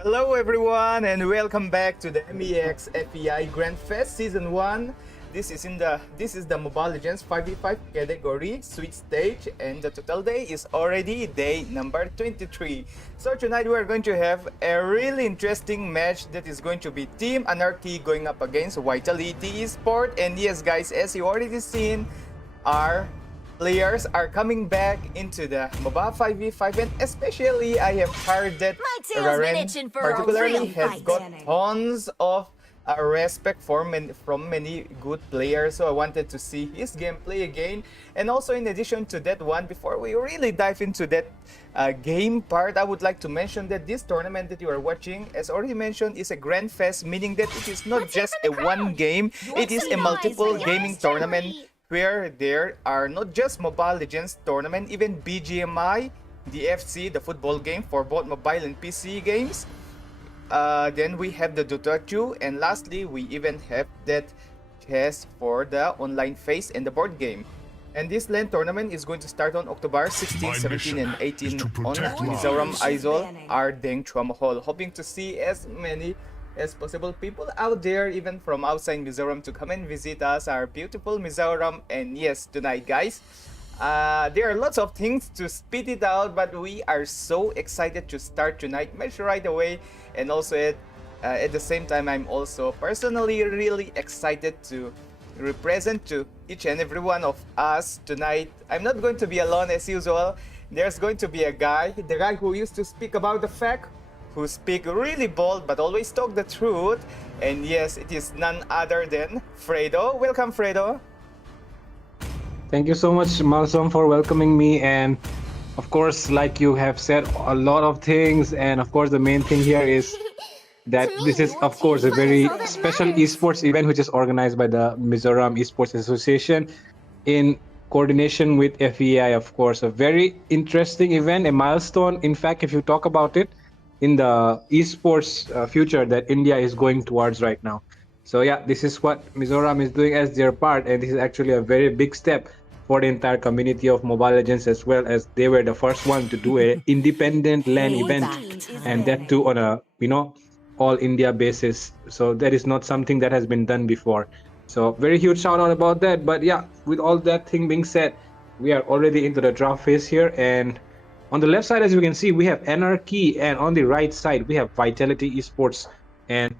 Hello everyone and welcome back to the MEX FEI Grand Fest Season 1. This is the Mobile Legends 5v5 category Sweet Stage, and the total day is already day number 23. So tonight we are going to have a really interesting match that is going to be Team Anarchy going up against Vitality Esport. And yes guys, as you already seen, our players are coming back into the mobile 5v5, and especially I have heard that Raren particularly has got tons of respect from many good players, so I wanted to see his gameplay again. And also, in addition to that one, before we really dive into that game part, I would like to mention that this tournament that you are watching, as already mentioned, is a Grand Fest, meaning that it is not just a one game, it is a multiple gaming tournament where there are not just Mobile Legends tournament, even BGMI, the FC, the football game for both mobile and PC games. Then we have the Dota 2, and lastly we even have that chess for the online phase and the board game. And this LAN tournament is going to start on October 16, 17 and 18 on Mizoram Aizawl, Ardeng Chuamahol. Hoping to see as many as possible people out there, even from outside Mizoram, to come and visit us, our beautiful Mizoram. And yes, tonight guys, there are lots of things to speed it out, but we are so excited to start tonight match right away. And also at the same time, I'm also personally really excited to represent to each and every one of us tonight. I'm not going to be alone as usual. There's going to be a guy, the guy who used to speak about the fact, who speak really bold but always talk the truth. And yes, it is none other than Fredo. Welcome, Fredo. Thank you so much, Malsom, for welcoming me. And of course, like you have said a lot of things, and of course the main thing here is that this is of course a very special esports event which is organized by the Mizoram Esports Association in coordination with FEAI. Of course, a very interesting event, a milestone, in fact, if you talk about it, in the esports future that India is going towards right now. So yeah, this is what Mizoram is doing as their part, and this is actually a very big step for the entire community of Mobile Legends, as well as they were the first one to do a independent LAN event, and that too on a all India basis. So that is not something that has been done before. So very huge shout out about that. But yeah, with all that thing being said, we are already into the draft phase here, and on the left side, as you can see, we have Anarchy, and on the right side, we have Vitality Esports. And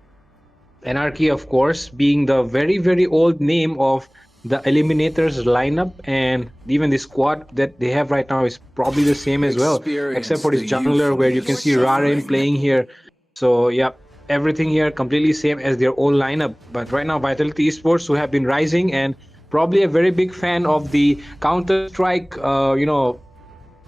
Anarchy, of course, being the very, very old name of the Eliminators lineup, and even the squad that they have right now is probably the same as well, except for this jungler where you can see Raren playing here. So yeah, everything here completely same as their old lineup. But right now, Vitality Esports, who have been rising, and probably a very big fan of the Counter-Strike,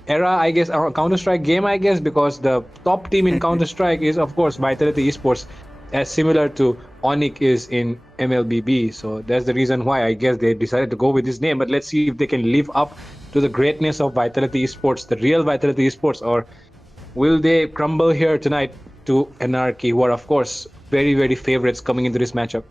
era, I guess, or Counter-Strike game, I guess, because the top team in Counter-Strike is, of course, Vitality Esports, as similar to Onyx is in MLBB. So that's the reason why I guess they decided to go with this name. But let's see if they can live up to the greatness of Vitality Esports, the real Vitality Esports, or will they crumble here tonight to Anarchy, who are, of course, very, very favorites coming into this matchup.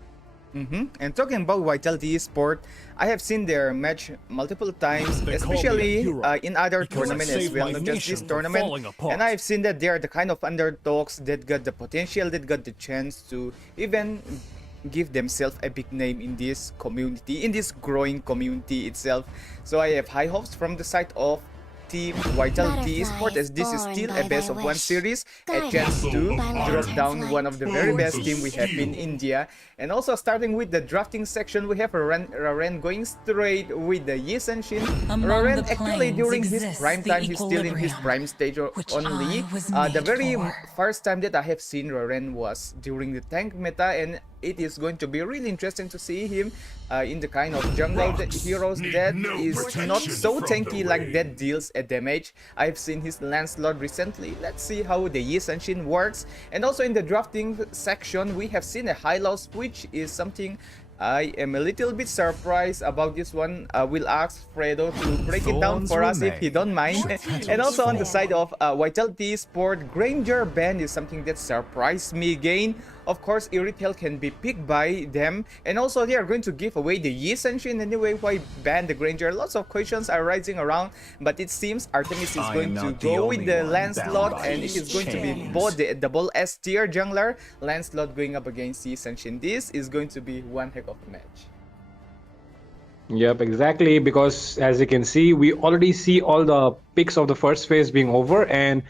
And talking about Vitality Esport, I have seen their match multiple times, especially in other tournaments as well, not just this tournament. And I've seen that they are the kind of underdogs that got the potential, that got the chance to even give themselves a big name in this community, in this growing community itself. So I have high hopes from the side of Team Vitality Esport, as this is still a best of one series, a chance to drop down one of the very best team we have in India. And also starting with the drafting section, we have Raren going straight with the Yi Senshin. Raren actually during his prime time, he's still in his prime stage only. The very first time that I have seen Raren was during the tank meta, and it is going to be really interesting to see him in the kind of jungle heroes that is not so tanky, like that deals a damage. I've seen his Lancelot recently. Let's see how the Yi Senshin works. And also in the drafting section, we have seen a high loss, which is something I am a little bit surprised about this one. We'll ask Fredo to break it down for us if he don't mind. And also on the side of Vitality Sport, Granger ban is something that surprised me again. of course Irithel can be picked by them, and also they are going to give away the Yi Senshin anyway. Why ban the Granger? Lots of questions are rising around, but it seems Artemis is going to go with the Lancelot, and it is going to be both the double S tier jungler, Lancelot going up against Yi Senshin. This is going to be one heck of a match. Yep, exactly, because as you can see, we already see all the picks of the first phase being over, and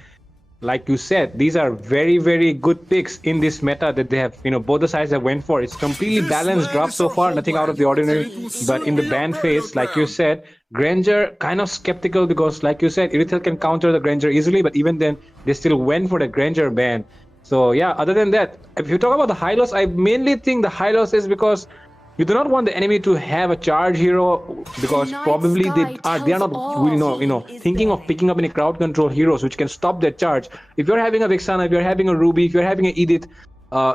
like you said, these are very, very good picks in this meta that they have, both the sides have went for. It's completely balanced draft so far, nothing out of the ordinary. But in the ban phase, like you said, Granger kind of skeptical because, like you said, Irithel can counter the Granger easily, but even then, they still went for the Granger ban. So yeah, other than that, if you talk about the high loss, I mainly think the high loss is because you do not want the enemy to have a charge hero, because probably they are not thinking of picking up any crowd control heroes which can stop that charge. If you're having a Vixana, if you're having a Ruby, if you're having an Edith,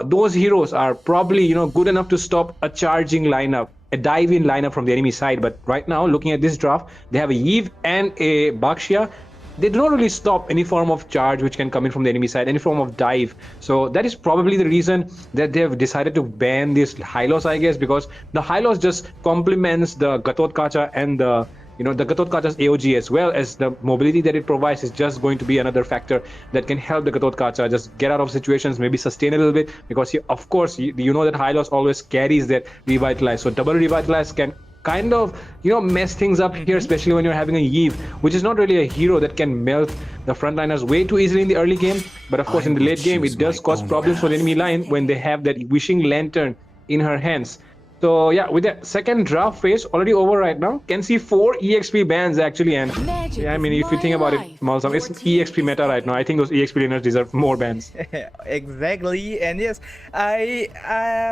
those heroes are probably good enough to stop a charging lineup, a dive-in lineup from the enemy side. But right now, looking at this draft, they have a Yve and a Baxia. They do not really stop any form of charge which can come in from the enemy side, any form of dive. So that is probably the reason that they have decided to ban this high loss, I guess, because the high loss just complements the Gatot Kacha and the Gatot Kacha's AOG, as well as the mobility that it provides is just going to be another factor that can help the Gatot Kacha just get out of situations, maybe sustain a little bit, because of course you know that high loss always carries that revitalize. So double revitalize can kind of mess things up here, especially when you're having a Yve, which is not really a hero that can melt the frontliners way too easily in the early game, but of course in the late game it does cause problems for the enemy line when they have that wishing lantern in her hands. So yeah, with that second draft phase already over right now, can see 4 EXP bans actually, and yeah, I mean, if you think about it, Malsam, it's EXP meta right now. I think those EXP laners deserve more bans. Exactly, and yes,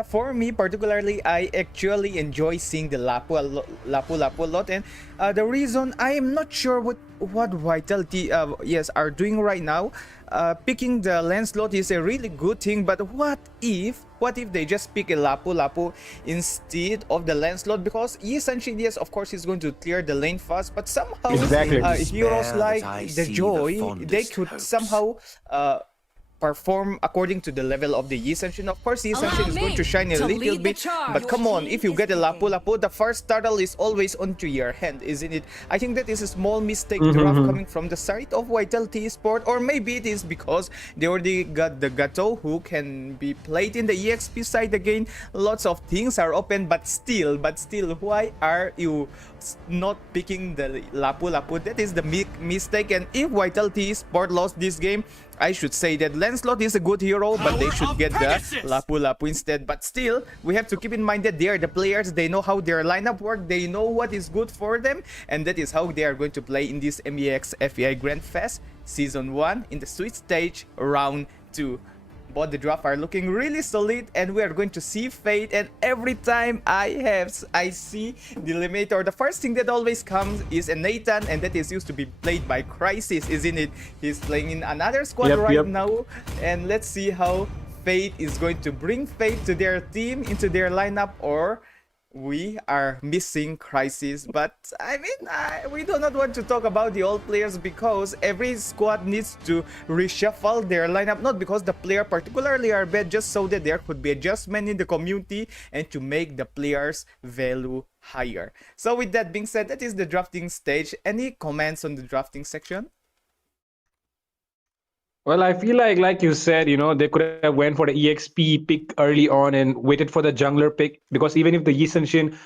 for me particularly, I actually enjoy seeing the Lapu a lot, and the reason I am not sure what Vitality are doing right now. Picking the Lancelot is a really good thing, but what if they just pick a Lapu instead of the Lancelot? Because essentially, yes, of course, he's going to clear the lane fast, but somehow heroes like the Joy, they could somehow perform according to the level of the Yi Senshin. Of course, Yi Senshin is going to shine a little bit, but come on, if you get a Lapu, the first turtle is always onto your hand, isn't it? I think that is a small mistake draft coming from the side of Vitality Sport, or maybe it is because they already got the Gato who can be played in the EXP side again. Lots of things are open, but still, why are you not picking the Lapu? That is the mistake, and if Vitality Sport lost this game, I should say that Lancelot is a good hero, but they should get the Lapu instead. But still, we have to keep in mind that they are the players. They know how their lineup works. They know what is good for them. And that is how they are going to play in this MEX FEI Grand Fest Season 1 in the Sweet Stage Round 2. Both the draft are looking really solid, and we are going to see Fate. And every time I see the Eliminator, the first thing that always comes is a Nathan, and that is used to be played by Crisis, isn't it? He's playing in another squad now, and let's see how Fate is going to bring Fate to their team, into their lineup, or we are missing Crisis. But I mean, we do not want to talk about the old players, because every squad needs to reshuffle their lineup, not because the player particularly are bad, just so that there could be adjustment in the community and to make the players' value higher. So with that being said, that is the drafting stage. Any comments on the drafting section? Well, I feel like you said, they could have went for the EXP pick early on and waited for the jungler pick, because even if the Yi Senshin,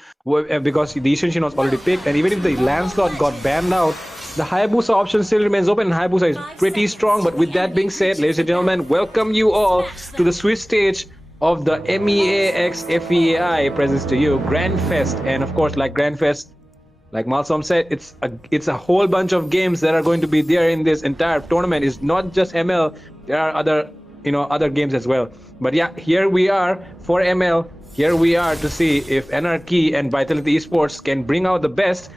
because the Yi Senshin was already picked, and even if the Lancelot got banned out, the Hayabusa option still remains open, and Hayabusa is pretty strong. But with that being said, ladies and gentlemen, welcome you all to the Swiss stage of the MEA x FEAI presents to you Grand Fest. And of course, like Grand Fest, like Malsom said, it's a whole bunch of games that are going to be there in this entire tournament. It's not just ML. There are other games as well. But yeah, here we are for ML. Here we are to see if Anarchy and Vitality Esports can bring out the best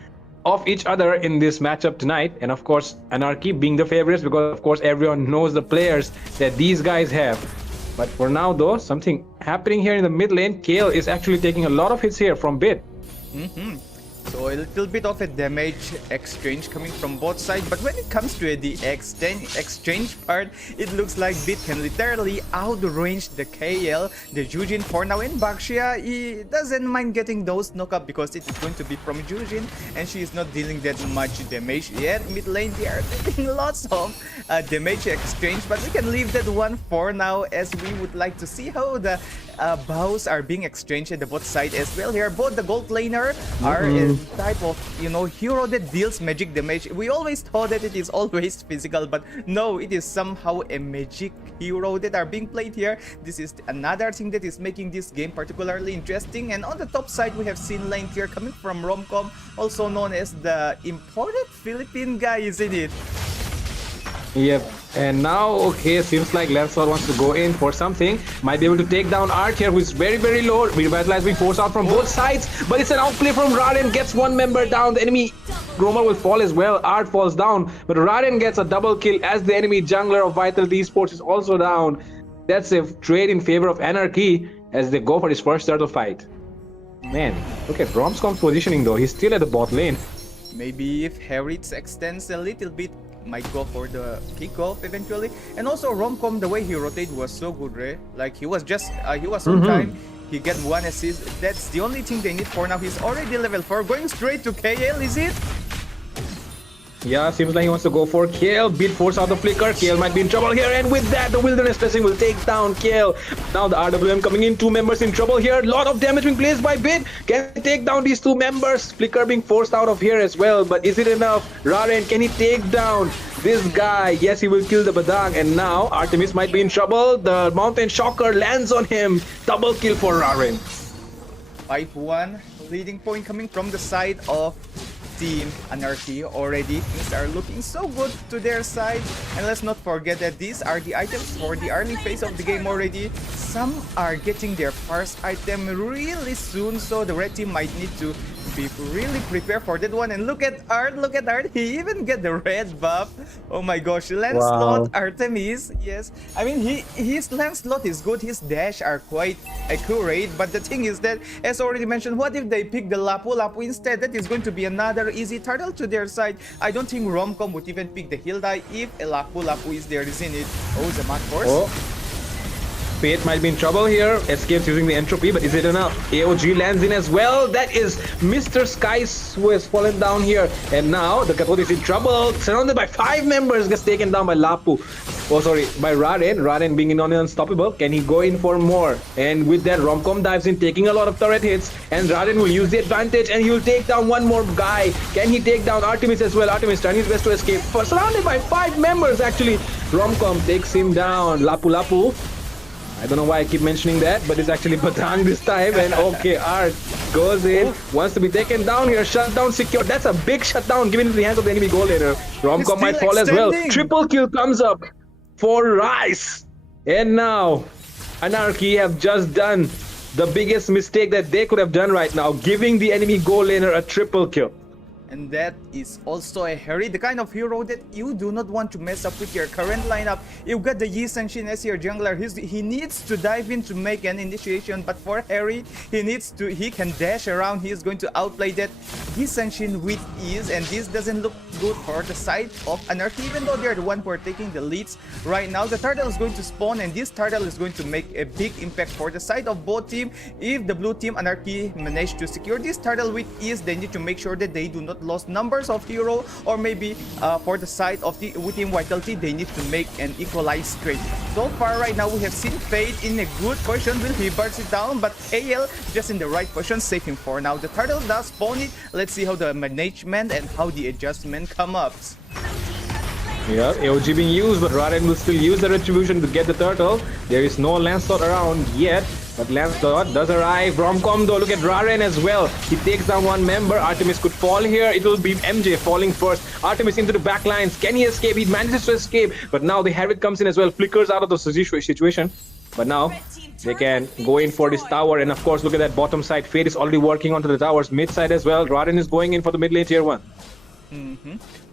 of each other in this matchup tonight. And of course, Anarchy being the favorites, because of course everyone knows the players that these guys have. But for now though, something happening here in the mid lane. Kale is actually taking a lot of hits here from Bit. So a little bit of a damage exchange coming from both sides, but when it comes to the exchange part, it looks like Bit can literally outrange the KL, the Jujin for now. In Baxia, he doesn't mind getting those knock-up because it is going to be from Jujin, and she is not dealing that much damage yet. Mid lane, they are taking lots of damage exchange, but we can leave that one for now, as we would like to see how the bows are being exchanged at the bot side as well. Here, both the gold laner are a type of, you know, hero that deals magic damage. We always thought that it is always physical, but no, it is somehow a magic hero that are being played here. This is another thing that is making this game particularly interesting. And on the top side, we have seen lane here coming from Romcom, also known as the imported Philippine guy, isn't it? Yep, and now, okay, seems like Lancelot wants to go in for something. Might be able to take down Art here, who is very, very low. Revitalize being forced out from both sides, but it's an outplay from Raden. Gets one member down. The enemy roamer will fall as well. Art falls down, but Raden gets a double kill as the enemy jungler of Vitality Esports is also down. That's a trade in favor of Anarchy as they go for his first turtle fight. Man, look at Romcom's positioning though. He's still at the bot lane. Maybe if Harriet extends a little bit, might go for the kickoff eventually. And also Romcom, the way he rotated was so good, right? Like he was just he was on time. He get one assist. That's the only thing they need for now. He's already level 4, going straight to KL, is it? Yeah, seems like he wants to go for KL. Bit force out the flicker. KL might be in trouble here, and with that, the Wilderness Blessing will take down KL. Now the RWM coming in, 2 members in trouble here. Lot of damage being placed by Bit. Can he take down these 2 members? Flicker being forced out of here as well, but is it enough? Raren, can he take down this guy? Yes, he will kill the Badang, and now Artemis might be in trouble. The Mountain Shocker lands on him. Double kill for Raren. 5-1, leading point coming from the side of Team Anarchy. Already things are looking so good to their side, and let's not forget that these are the items for the early phase of the game already. Some are getting their first item really soon, so the red team might need to be really prepared for that one. And look at Art, he even get the red buff. Oh my gosh, Lancelot, Artemis, yes, I mean his Lancelot is good, his dash are quite accurate, but the thing is that, as already mentioned, what if they pick the Lapu instead? That is going to be another easy turtle to their side. I don't think Romcom would even pick the Hilda if a Lapu is there, isn't it? Oh, the Mad Force. Fate might be in trouble here. Escapes using the entropy, but is it enough? AOG lands in as well. That is Mr. Skies who has fallen down here. And now the Capote is in trouble. Surrounded by 5 members, gets taken down by Lapu. Oh, sorry, by Raden. Raden being in on unstoppable. Can he go in for more? And with that, Romcom dives in, taking a lot of turret hits. And Raden will use the advantage, and he will take down one more guy. Can he take down Artemis as well? Artemis trying his best to escape. Surrounded by 5 members, actually. Romcom takes him down. Lapu. I don't know why I keep mentioning that, but it's actually Batang this time. And okay, Art goes in, wants to be taken down here. Shutdown secured. That's a big shutdown given into the hands of the enemy goal later. Romcom might fall as well. Triple kill comes up for Rice. And now, Anarchy have just done the biggest mistake that they could have done right now, giving the enemy goal laner a triple kill. And that is also a Harry, the kind of hero that you do not want to mess up with your current lineup. You've got the Yi Sanshin as your jungler. He needs to dive in to make an initiation, but for Harry, he can dash around. He is going to outplay that Yi Sanshin with ease, and this doesn't look good for the side of Anarchy, even though they're the one who are taking the leads right now. The turtle is going to spawn, and this turtle is going to make a big impact for the side of both team. If the blue team Anarchy manage to secure this turtle with ease, they need to make sure that they do not lost numbers of hero, or maybe for the side of the Team Vitality, they need to make an equalized trade. So far right now we have seen Fate in a good position. Will he burst it down? But AL just in the right position, safe him for now. The turtle does spawn it. Let's see how the management and how the adjustment come up. Yeah, AOG being used, but Raden will still use the retribution to get the turtle. There is no Lancelot around yet, but Lancelot does arrive. Romcom though, look at Raden as well. He takes down one member. Artemis could fall here. It will be MJ falling first. Artemis into the back lines. Can he escape? He manages to escape, but now the Harriet comes in as well. Flickers out of the situation. But now they can go in for this tower, and of course, look at that bottom side. Fate is already working onto the towers. Mid side as well. Raden is going in for the mid lane tier 1.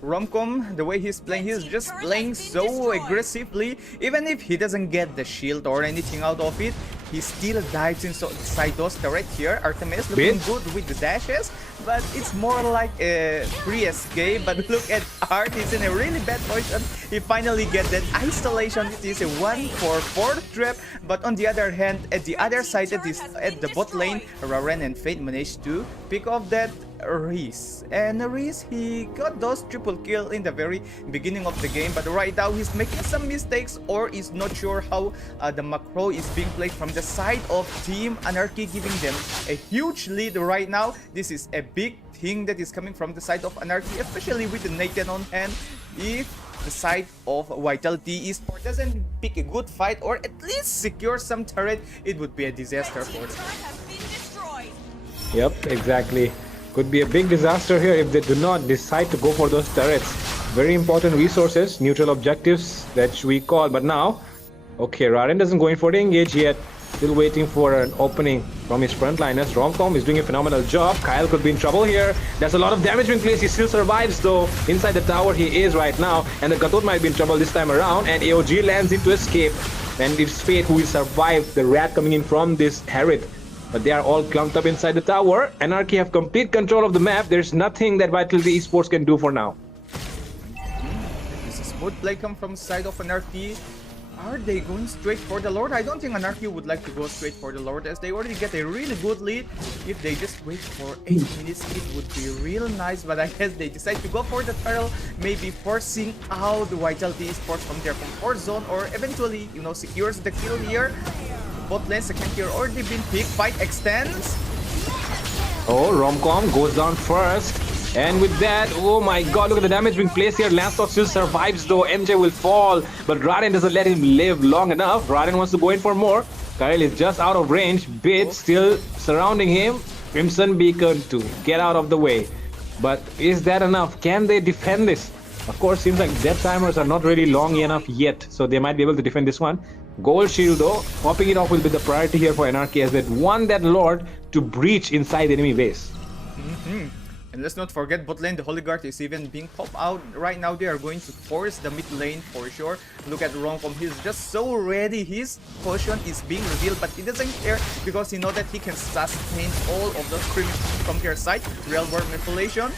Romcom, the way he's just playing so aggressively. Even if he doesn't get the shield or anything out of it, he still dives inside those turrets here. Artemis looking good with the dashes, but it's more like a free escape. But look at Art, he's in a really bad position. He finally get that isolation. It is a 1-for-4 trap, but on the other hand, at the other side, at the bot lane, Raren and Fate managed to pick off that Reese. And Reese, he got those triple kill in the very beginning of the game, but right now he's making some mistakes or is not sure how the macro is being played from the side of Team Anarchy, giving them a huge lead right now. This is a big thing that is coming from the side of Anarchy, especially with the Nathan on hand. If the side of Vitality Esports doesn't pick a good fight or at least secure some turret, it would be a disaster for them. Yep, exactly. Could be a big disaster here if they do not decide to go for those turrets. Very important resources, neutral objectives that we call. But now, okay, Raren doesn't go in for the engage yet. Still waiting for an opening from his frontliners. Romcom is doing a phenomenal job. Kyle could be in trouble here. There's a lot of damage being placed. He still survives though. Inside the tower he is right now. And the Gatot might be in trouble this time around. And AOG lands into escape. And it's Fate who will survive the rat coming in from this Harriet. But they are all clumped up inside the tower. Anarchy have complete control of the map. There's nothing that Vitality Esports can do for now. This is smooth play come from the side of Anarchy. Are they going straight for the Lord? I don't think Anarchy would like to go straight for the Lord, as they already get a really good lead. If they just wait for 8 minutes, it would be real nice. But I guess they decide to go for the turtle, maybe forcing out the Vitality Esports from their comfort zone, or eventually, you know, secures the kill here. Bot lane second tier already been picked. Fight extends. Oh, Romcom goes down first. And with that, oh my god, look at the damage being placed here. Lancelot still survives though. MJ will fall, but Raren doesn't let him live long enough. Raren wants to go in for more. Kyle is just out of range. Bit still surrounding him. Crimson Beacon to get out of the way. But is that enough? Can they defend this? Of course, seems like death timers are not really long enough yet, so they might be able to defend this one. Gold shield though, popping it off will be the priority here for Anarchy, as they want that Lord to breach inside the enemy base. And let's not forget bot lane, the Holy Guard is even being popped out. Right now they are going to force the mid lane for sure. Look at Romcom, he's just so ready. His potion is being revealed, but he doesn't care because he knows that he can sustain all of the scrimmage from their side. Real world manipulation.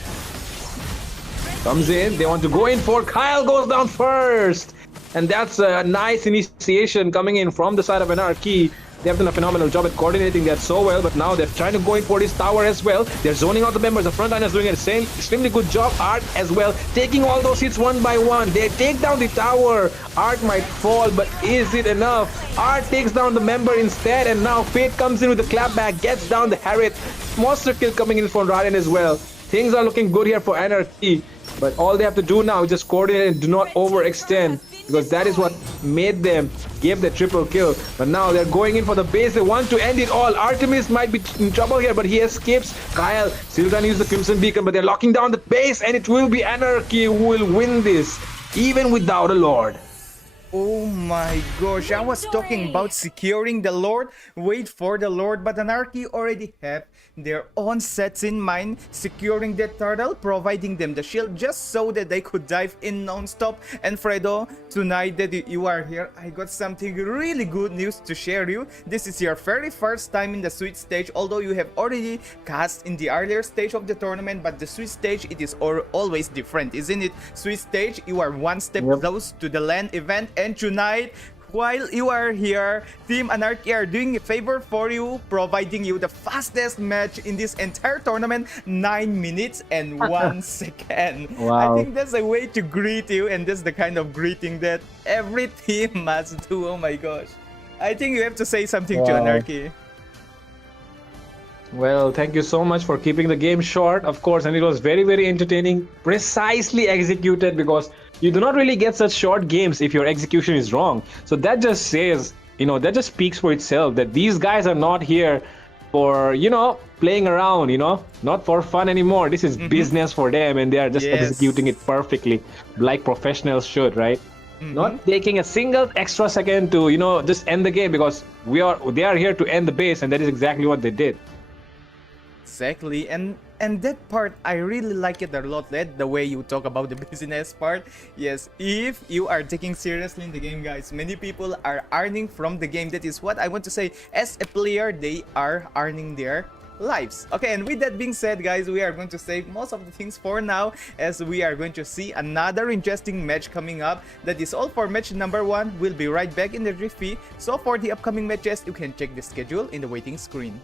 Comes in, they want to go in for Kyle, goes down first. And that's a nice initiation coming in from the side of Anarchy. They have done a phenomenal job at coordinating that so well, but now they're trying to go in for this tower as well. They're zoning out the members. The frontline is doing a same extremely good job. Art as well, taking all those hits one by one. They take down the tower. Art might fall, but is it enough? Art takes down the member instead, and now Fate comes in with the clapback, gets down the Harriet. Monster kill coming in from Raren as well. Things are looking good here for Anarchy, but all they have to do now is just coordinate and do not overextend, because that is what made them give the triple kill. But now they're going in for the base. They want to end it all. Artemis might be in trouble here, but he escapes. Kyle still trying to use the Crimson Beacon, but they're locking down the base, and it will be Anarchy who will win this, even without a Lord. Oh my gosh, I was talking about securing the Lord. Wait for the Lord, but Anarchy already have their own sets in mind, securing the turtle, providing them the shield just so that they could dive in non-stop. And Fredo, tonight that you are here, I got something really good news to share you. This is your very first time in the Sweet Stage, although you have already cast in the earlier stage of the tournament, but the Sweet Stage, it is always different, isn't it? Sweet Stage, you are one step close to the LAN event, and tonight, while you are here, Team Anarchy are doing a favor for you, providing you the fastest match in this entire tournament, 9 minutes and 1 second. Wow. I think that's a way to greet you, and that's the kind of greeting that every team must do. Oh my gosh. I think you have to say something to Anarchy. Well, thank you so much for keeping the game short, of course, and it was very, very entertaining, precisely executed, because you do not really get such short games if your execution is wrong. So that just says, you know, that just speaks for itself that these guys are not here for, you know, playing around, you know, not for fun anymore. This is business for them, and they are just executing it perfectly, like professionals should, right? Not taking a single extra second to, you know, just end the game, because they are here to end the base, and that is exactly what they did. Exactly, and that part I really like it a lot, Led, the way you talk about the business part. Yes, if you are taking seriously in the game, guys, many people are earning from the game. That is what I want to say. As a player, they are earning there. lives. Okay, and with that being said, guys, we are going to save most of the things for now, as we are going to see another interesting match coming up. That is all for match number 1. We'll be right back in the Riffy. So for the upcoming matches, you can check the schedule in the waiting screen.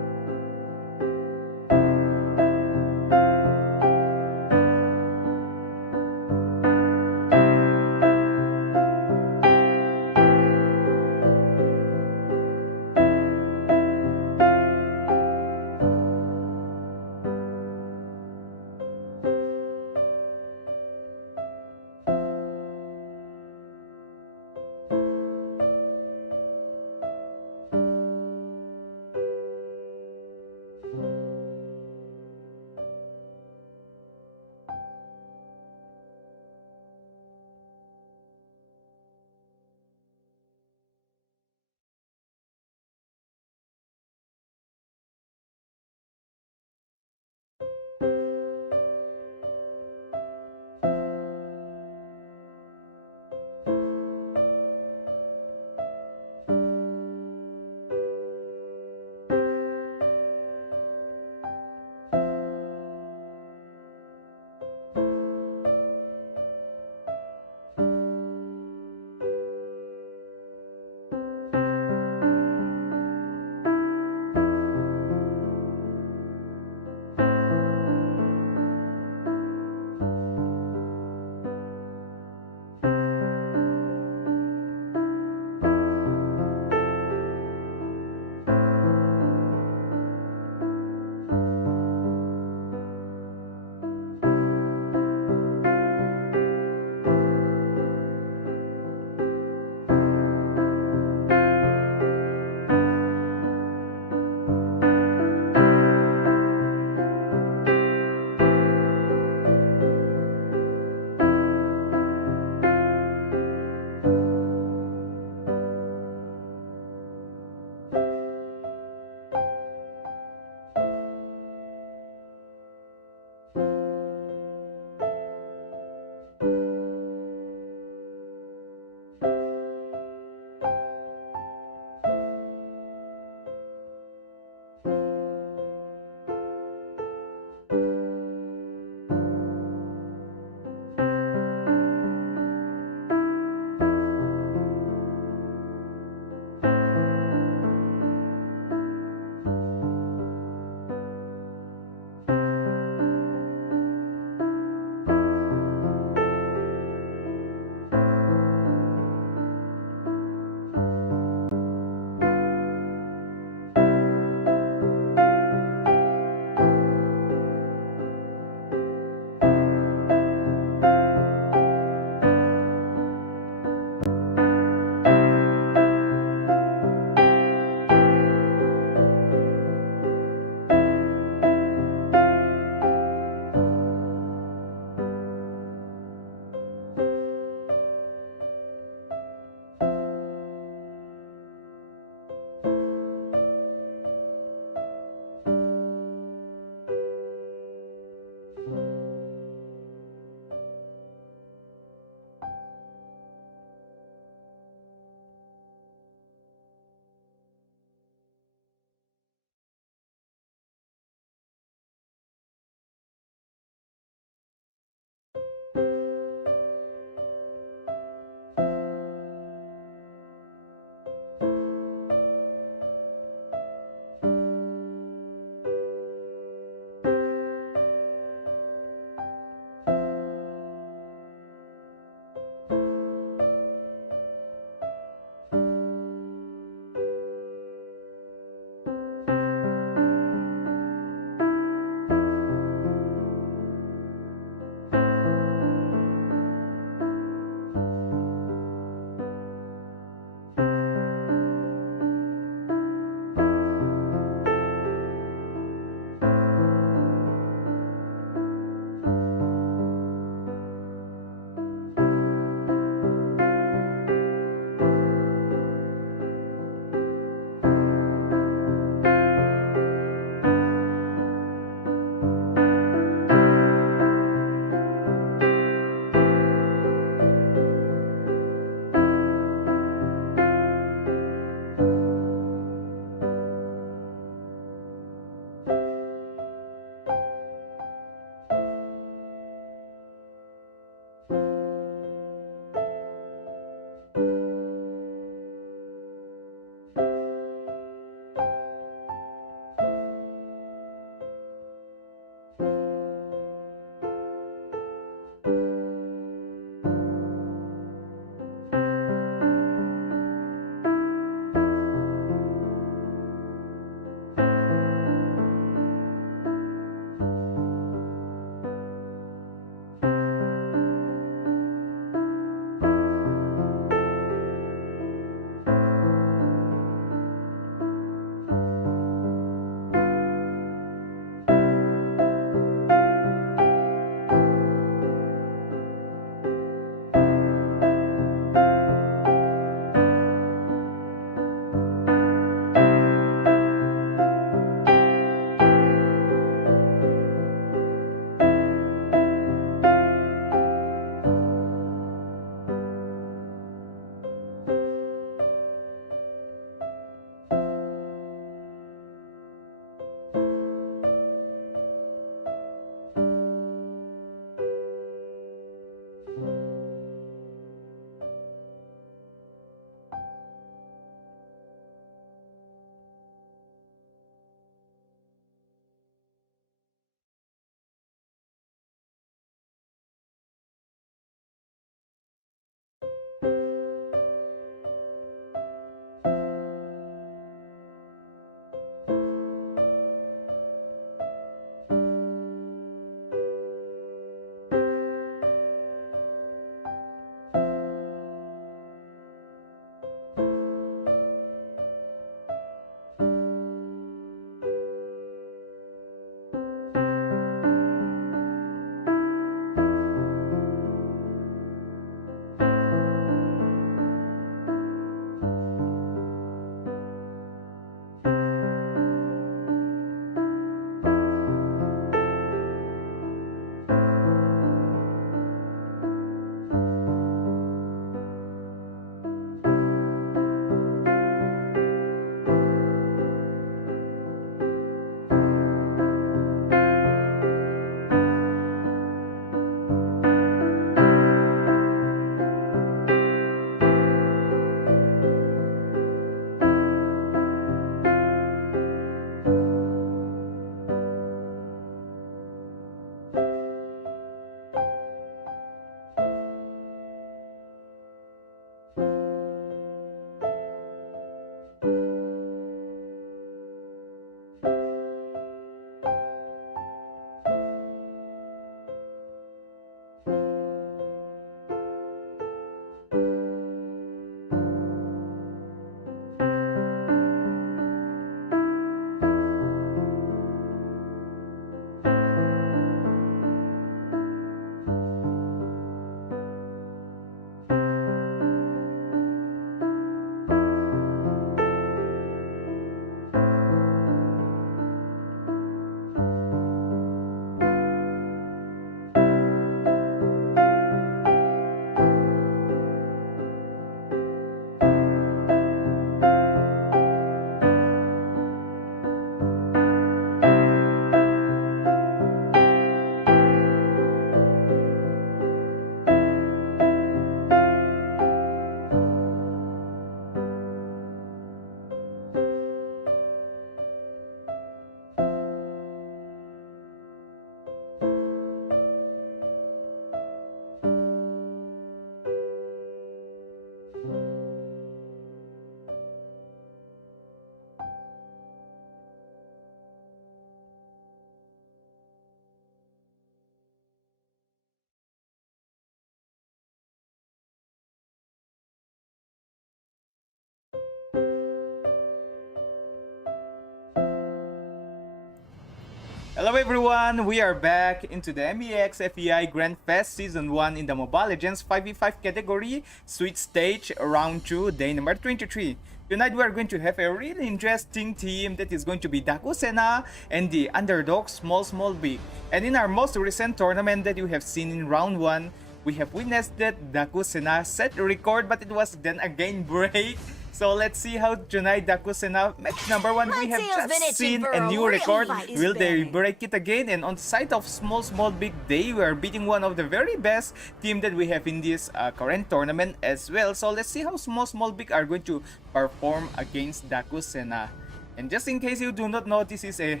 Hello everyone, we are back into the MEX FEI Grand Fest Season 1 in the Mobile Legends 5v5 category, Sweet Stage, Round 2, Day number 23. Tonight we are going to have a really interesting team that is going to be Dhaku, Sena, and the underdog Small Big. And in our most recent tournament that you have seen in Round 1, we have witnessed that Dhaku, Sena set a record, but it was then again break. So let's see how tonight Dhaku, Sena match number 1 we have just seen a new record. Will they break it again? And on the side of Small Big, they were beating one of the very best team that we have in this current tournament as well. So let's see how Small Big are going to perform against Dhaku, Sena. And just in case you do not know, this is a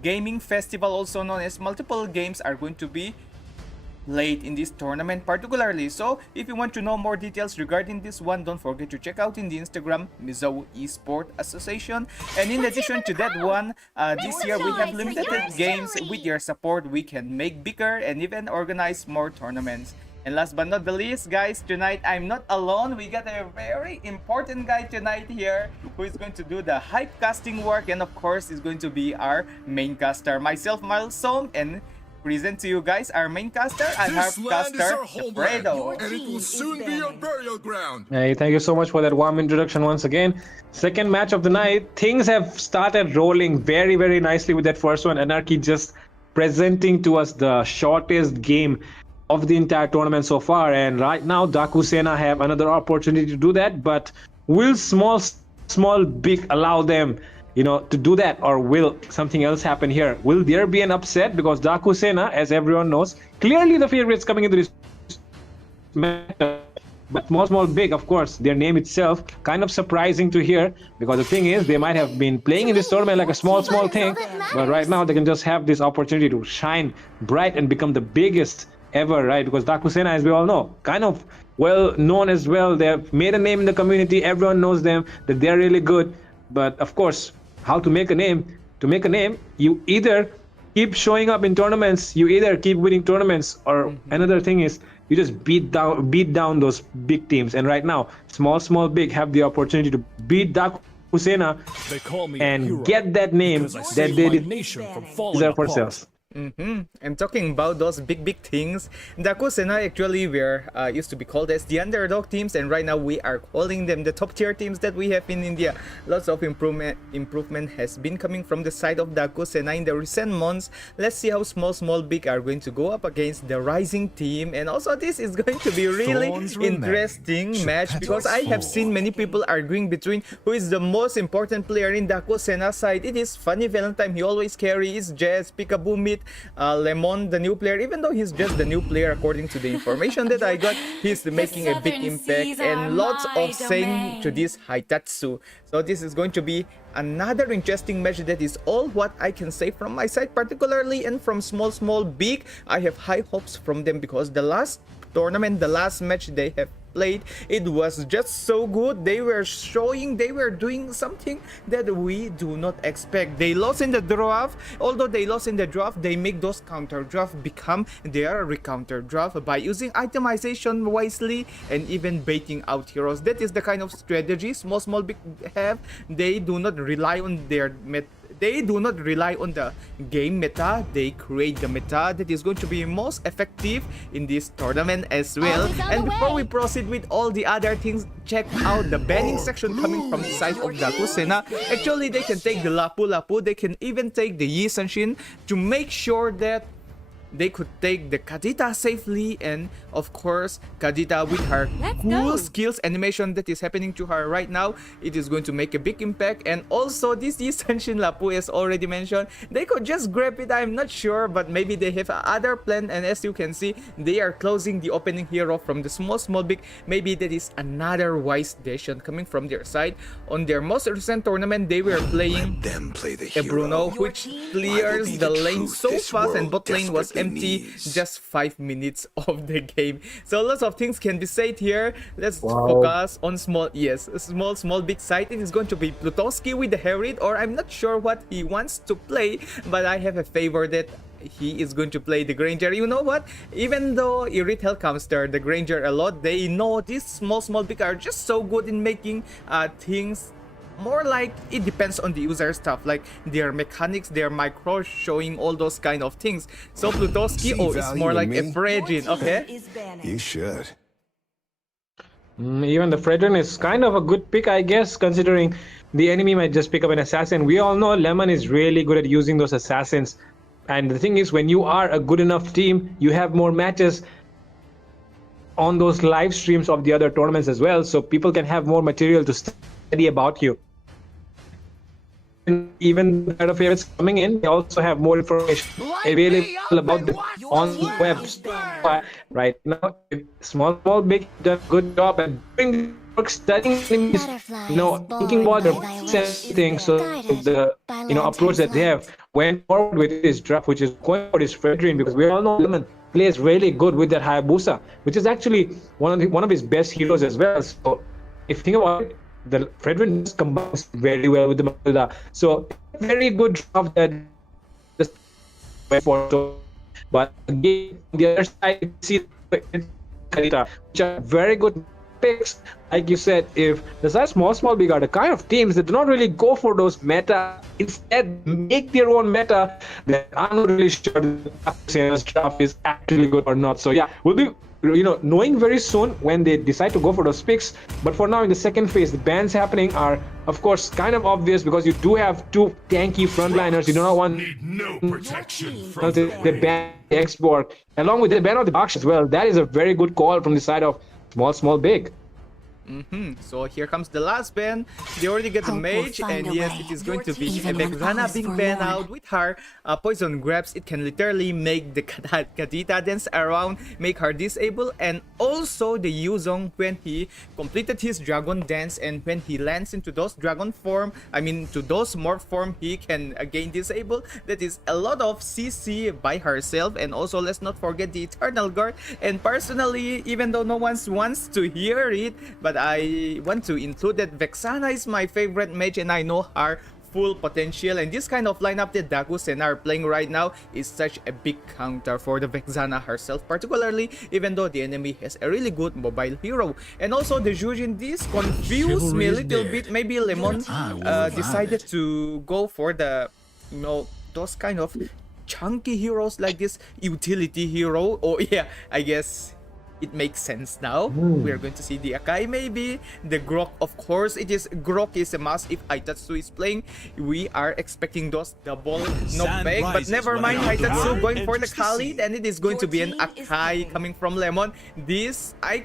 gaming festival also known as multiple games are going to be late in this tournament particularly. So if you want to know more details regarding this one, don't forget to check out in the Instagram Mizo Esport Association. And in addition to that one, this year we have limited games. With your support we can make bigger and even organize more tournaments. And last but not the least, guys, tonight I'm not alone. We got a very important guy tonight here who is going to do the hype casting work, and of course is going to be our main caster, myself, Milestone, and present to you guys our main caster and harp caster, Fredo. And it will soon be your burial ground. Hey, thank you so much for that warm introduction once again. Second match of the night. Things have started rolling very, very nicely with that first one. Anarchy just presenting to us the shortest game of the entire tournament so far. And right now, Dhaku, Sena have another opportunity to do that. But will Small Big allow them, to do that, or will something else happen here? Will there be an upset? Because Dhaku, Sena, as everyone knows, clearly the favorites coming into this match. But Small Big, of course, their name itself kind of surprising to hear, because the thing is, they might have been playing in this tournament like a small thing, but right now they can just have this opportunity to shine bright and become the biggest ever, right? Because Dhaku, Sena, as we all know, kind of well known as well. They've made a name in the community. Everyone knows them, that they're really good. But of course, how to make a name? To make a name, you either keep showing up in tournaments, you either keep winning tournaments, or another thing is you just beat down those big teams. And right now, Small Big have the opportunity to beat Dhaku, Sena and get that name that they deserve for themselves. And talking about those big things, Dhaku, Sena actually were used to be called as the underdog teams, and right now we are calling them the top tier teams that we have in India. Lots of improvement has been coming from the side of Dhaku, Sena in the recent months. Let's see how Small Big are going to go up against the rising team, and also this is going to be really interesting match, because I have seen many people arguing between who is the most important player in Dhaku, Sena side. It is Funny Valentine. He always carries Jazz, Peekaboo Mid, Lemon, the new player. Even though he's just the new player according to the information that I got, he's making a big impact, and lots of saying to this Haitatsu. So this is going to be another interesting match. That is all what I can say from my side particularly, and from Small Big, I have high hopes from them, because the last tournament, the last match they have played, it was just so good. They were showing, they were doing something that we do not expect. They lost in the draft. Although they lost in the draft, they make those counter draft become their recounter draft by using itemization wisely and even baiting out heroes. That is the kind of strategy Small Big have. They do not rely on their they do not rely on the game meta. They create the meta that is going to be most effective in this tournament as well. And before we proceed with all the other things, check out the banning section coming from the side of Dhaku, Sena. Actually, they can take the Lapu. They can even take the Yi Sanshin to make sure that they could take the Kadita safely, and of course Kadita with her cool skills animation that is happening to her right now, it is going to make a big impact. And also this Sanshin Lapu, as already mentioned, they could just grab it, I'm not sure, but maybe they have other plan. And as you can see, they are closing the opening hero from the Small Big. Maybe that is another wise decision coming from their side. On their most recent tournament, they were playing a Bruno, which clears the lane so fast, and bot lane was empty just 5 minutes of the game. So lots of things can be said here. Let's focus on Small Big side. It is going to be Plutowski with the Herald, or I'm not sure what he wants to play, but I have a favor that he is going to play the Granger. You know what? Even though Irithel counter the Granger a lot, they know these Small Big are just so good in making things more like it depends on the user stuff, like their mechanics, their micro, showing all those kind of things. So Plutovsky, See oh, it's value more in like a me? Fredrin, okay? You should. Even the Fredrin is kind of a good pick, I guess, considering the enemy might just pick up an assassin. We all know Lemon is really good at using those assassins. And the thing is, when you are a good enough team, you have more matches on those live streams of the other tournaments as well, so people can have more material to study about you. And even the other favorites coming in, they also have more information available about them on the web. Right now, small big done a good job at doing work, studying enemies, thinking about the things, so the approach that they have went forward with this draft, which is going for this Fredrin, because we all know Lemon plays really good with that Hayabusa, which is actually one of his best heroes as well. So if you think about it, the Fredrin just combines very well with the Matilda. So very good draft that just went for. But again, on the other side, you see Kalita, which are very good picks. Like you said, if the size small big are the kind of teams that do not really go for those meta, instead make their own meta, then I'm not really sure that Sena's draft is actually good or not. So yeah, we'll be knowing very soon when they decide to go for those picks. But for now, in the second phase, the bans happening are, of course, kind of obvious, because you do have two tanky frontliners. You do not want No protection from the ban the X-Borg, along with the ban of the Baksh as well. That is a very good call from the side of small big. So here comes the last ban. They already get the mage, and yes, it is going to be a Vexana being banned out with her poison grabs. It can literally make the Kadita dance around, make her disable, and also the Yuzong when he completed his dragon dance, and when he lands into those dragon form, to those morph form, he can again disable. That is a lot of CC by herself. And also, let's not forget the Eternal Guard. And personally, even though no one wants to hear it, but I want to include that Vexana is my favorite mage, and I know her full potential, and this kind of lineup that Dhaku Sena are playing right now is such a big counter for the Vexana herself, particularly even though the enemy has a really good mobile hero. And also the Jujin, this confused me a little bit. Maybe Lemon decided to go for the those kind of chunky heroes like this utility hero. Oh yeah, I guess it makes sense now. We are going to see the Akai, maybe the Grok. Of course, Grok is a must if Aitatsu is playing. We are expecting those double knockback, but never mind. Aitatsu going for the Khalid, and it is going to be an Akai coming from Lemon. This I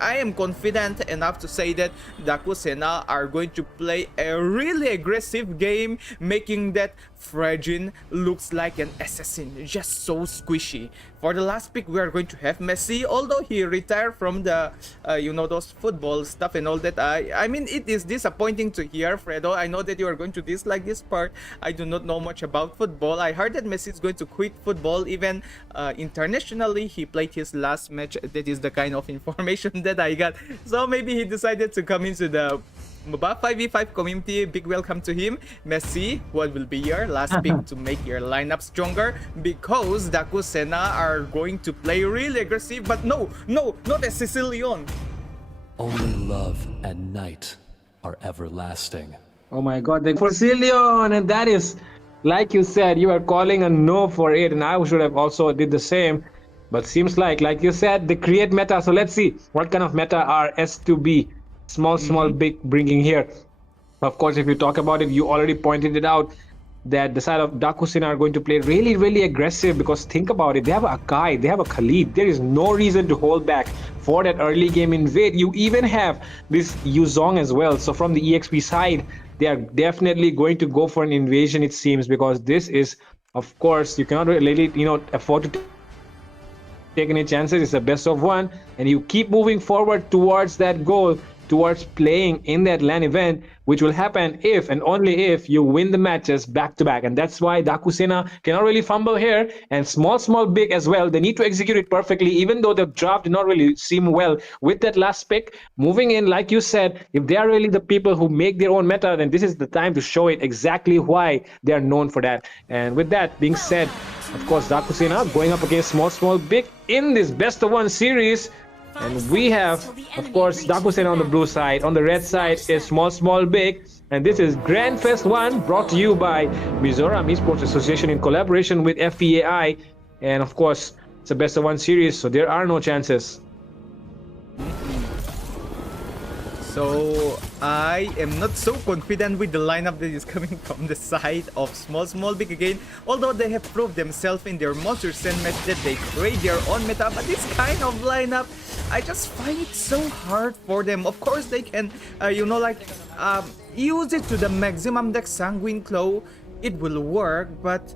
am confident enough to say that Dhaku Sena are going to play a really aggressive game, making that Fredrin looks like an assassin, just so squishy. For the last pick, we are going to have Messi, although he retired from the, those football stuff and all that. I mean, it is disappointing to hear, Fredo. I know that you are going to dislike this part. I do not know much about football. I heard that Messi is going to quit football. Even internationally, he played his last match. That is the kind of information that I got. So maybe he decided to come into the MOBA 5v5 community. Big welcome to him. Messi, what will be your last pick to make your lineup stronger? Because Dhaku Sena are going to play really aggressive, but no, not a Sicilian. Only love and night are everlasting. Oh my god, the Forcillion, and that is, like you said, you are calling a no for it, and I should have also did the same. But seems like you said, they create meta. So let's see what kind of meta are S2B small big bringing here. Of course, if you talk about it, you already pointed it out that the side of Dhaku Sena are going to play really aggressive, because think about it, they have a Akai, they have a Khalid. There is no reason to hold back for that early game invade. You even have this Yuzong as well. So from the EXP side, they are definitely going to go for an invasion, it seems, because this is, of course, you cannot really afford to take any chances. It's a best of one, and you keep moving forward towards that goal, towards playing in that LAN event, which will happen if and only if you win the matches back to back. And that's why Dhaku Sena cannot really fumble here. And small big as well, they need to execute it perfectly, even though the draft did not really seem well with that last pick. Moving in, like you said, if they are really the people who make their own meta, then this is the time to show it exactly why they are known for that. And with that being said, of course, Dhaku Sena going up against small big in this best of one series. And we have, of course, Dhaku Sena on the blue side. On the red side is Small Small Big. And this is Grand Fest 1 brought to you by Mizoram Esports Association in collaboration with FEAI. And of course, it's a best of 1 series, so there are no chances. So I am not so confident with the lineup that is coming from the side of Small Big again. Although they have proved themselves in their Monster Sen match that they create their own meta, but this kind of lineup, I just find it so hard for them. Of course, they can, use it to the maximum deck Sanguine Claw. It will work, but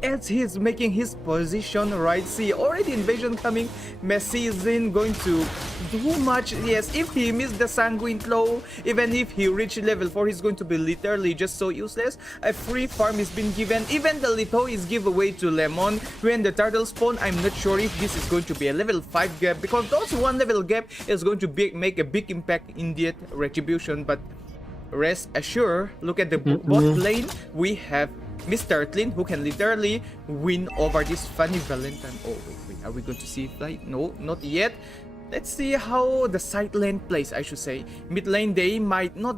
as he's making his position, right? See, already invasion coming. Messi isn't going to do much. Yes, if he missed the Sanguine Claw, even if he reached level 4, he's going to be literally just so useless. A free farm is being given. Even the Litho is giveaway to Lemon. When the turtle spawn, I'm not sure if this is going to be a level 5 gap, because those 1 level gap is going to make a big impact in the retribution. But rest assured, look at the bot lane. We have Mr. Tlin, who can literally win over this Funny Valentine. Oh, wait, are we going to see flight? No, not yet. Let's see how the side lane plays, I should say. Mid lane, they might not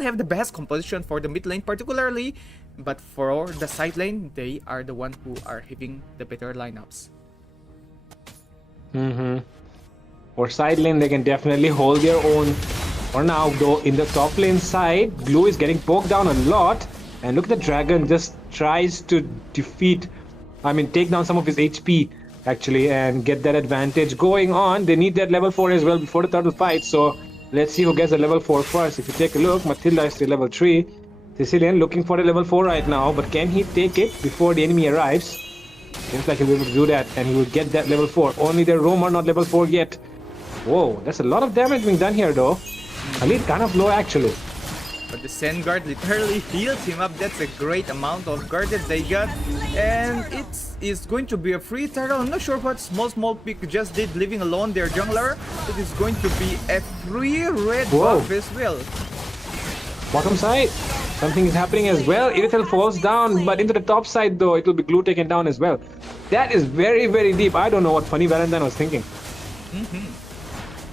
have the best composition for the mid lane particularly, but for the side lane, they are the one who are having the better lineups. For side lane, they can definitely hold their own. For now, though, in the top lane side, Blue is getting poked down a lot. And look at the dragon, just tries to take down some of his HP actually and get that advantage going on. They need that level 4 as well before the turtle fight. So let's see who gets the level 4 first. If you take a look, Matilda is still level 3. Sicilian looking for the level 4 right now, but can he take it before the enemy arrives? Seems like he'll be able to do that, and he will get that level 4. Only the Roamer not level 4 yet. Whoa, that's a lot of damage being done here though. Khalid kind of low actually. But the Sen guard literally heals him up. That's a great amount of guard that they got. And it is going to be a free turtle. I'm not sure what Small Pig just did, leaving alone their jungler. It is going to be a free red buff as well. Bottom side, something is happening as well. Irithel falls down, but into the top side though, it will be Glue taken down as well. That is very, very deep. I don't know what Funny Valentine was thinking.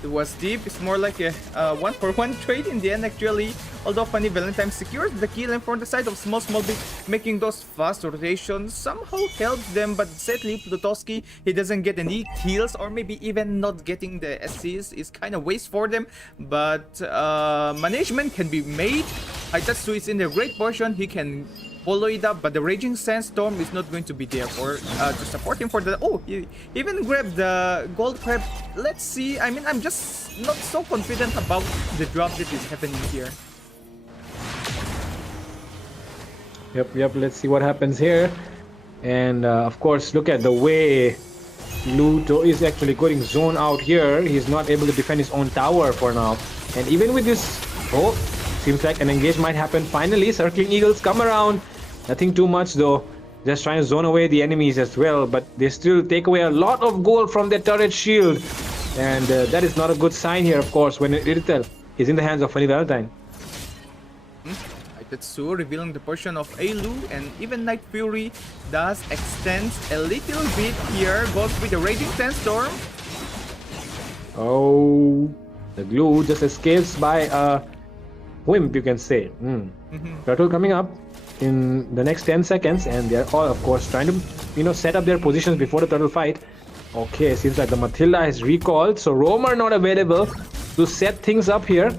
It was deep. It's more like a 1-for-1 trade in the end actually. Although Funny Valentine secures the kill, and from the side of Small Big, making those fast rotations somehow helps them. But sadly, Plutoski, he doesn't get any kills, or maybe even not getting the assist is kind of waste for them. But management can be made. Haitatsu is in a great position. He can follow it up, but the Raging Sandstorm is not going to be there for to support him for the... Oh, he even grabbed the gold crab. Let's see. I mean, I'm just not so confident about the drop that is happening here. Yep, let's see what happens here. And of course, look at the way Luto is actually going zone out here. He's not able to defend his own tower for now. And even with this... Oh, seems like an engage might happen. Finally, Circling Eagles come around. Nothing too much though. Just trying to zone away the enemies as well. But they still take away a lot of gold from their turret shield. And that is not a good sign here, of course, when Irithel is in the hands of Funny Valentine. Tetsu revealing the portion of Ailu, and even Night Fury does extend a little bit here. Goes with the Raging Sandstorm. Oh, the Glue just escapes by a whimp, you can say. Turtle coming up in the next 10 seconds, and they're all, of course, trying to, set up their positions before the turtle fight. Okay, seems like the Matilda is recalled, so Roamer not available to set things up here.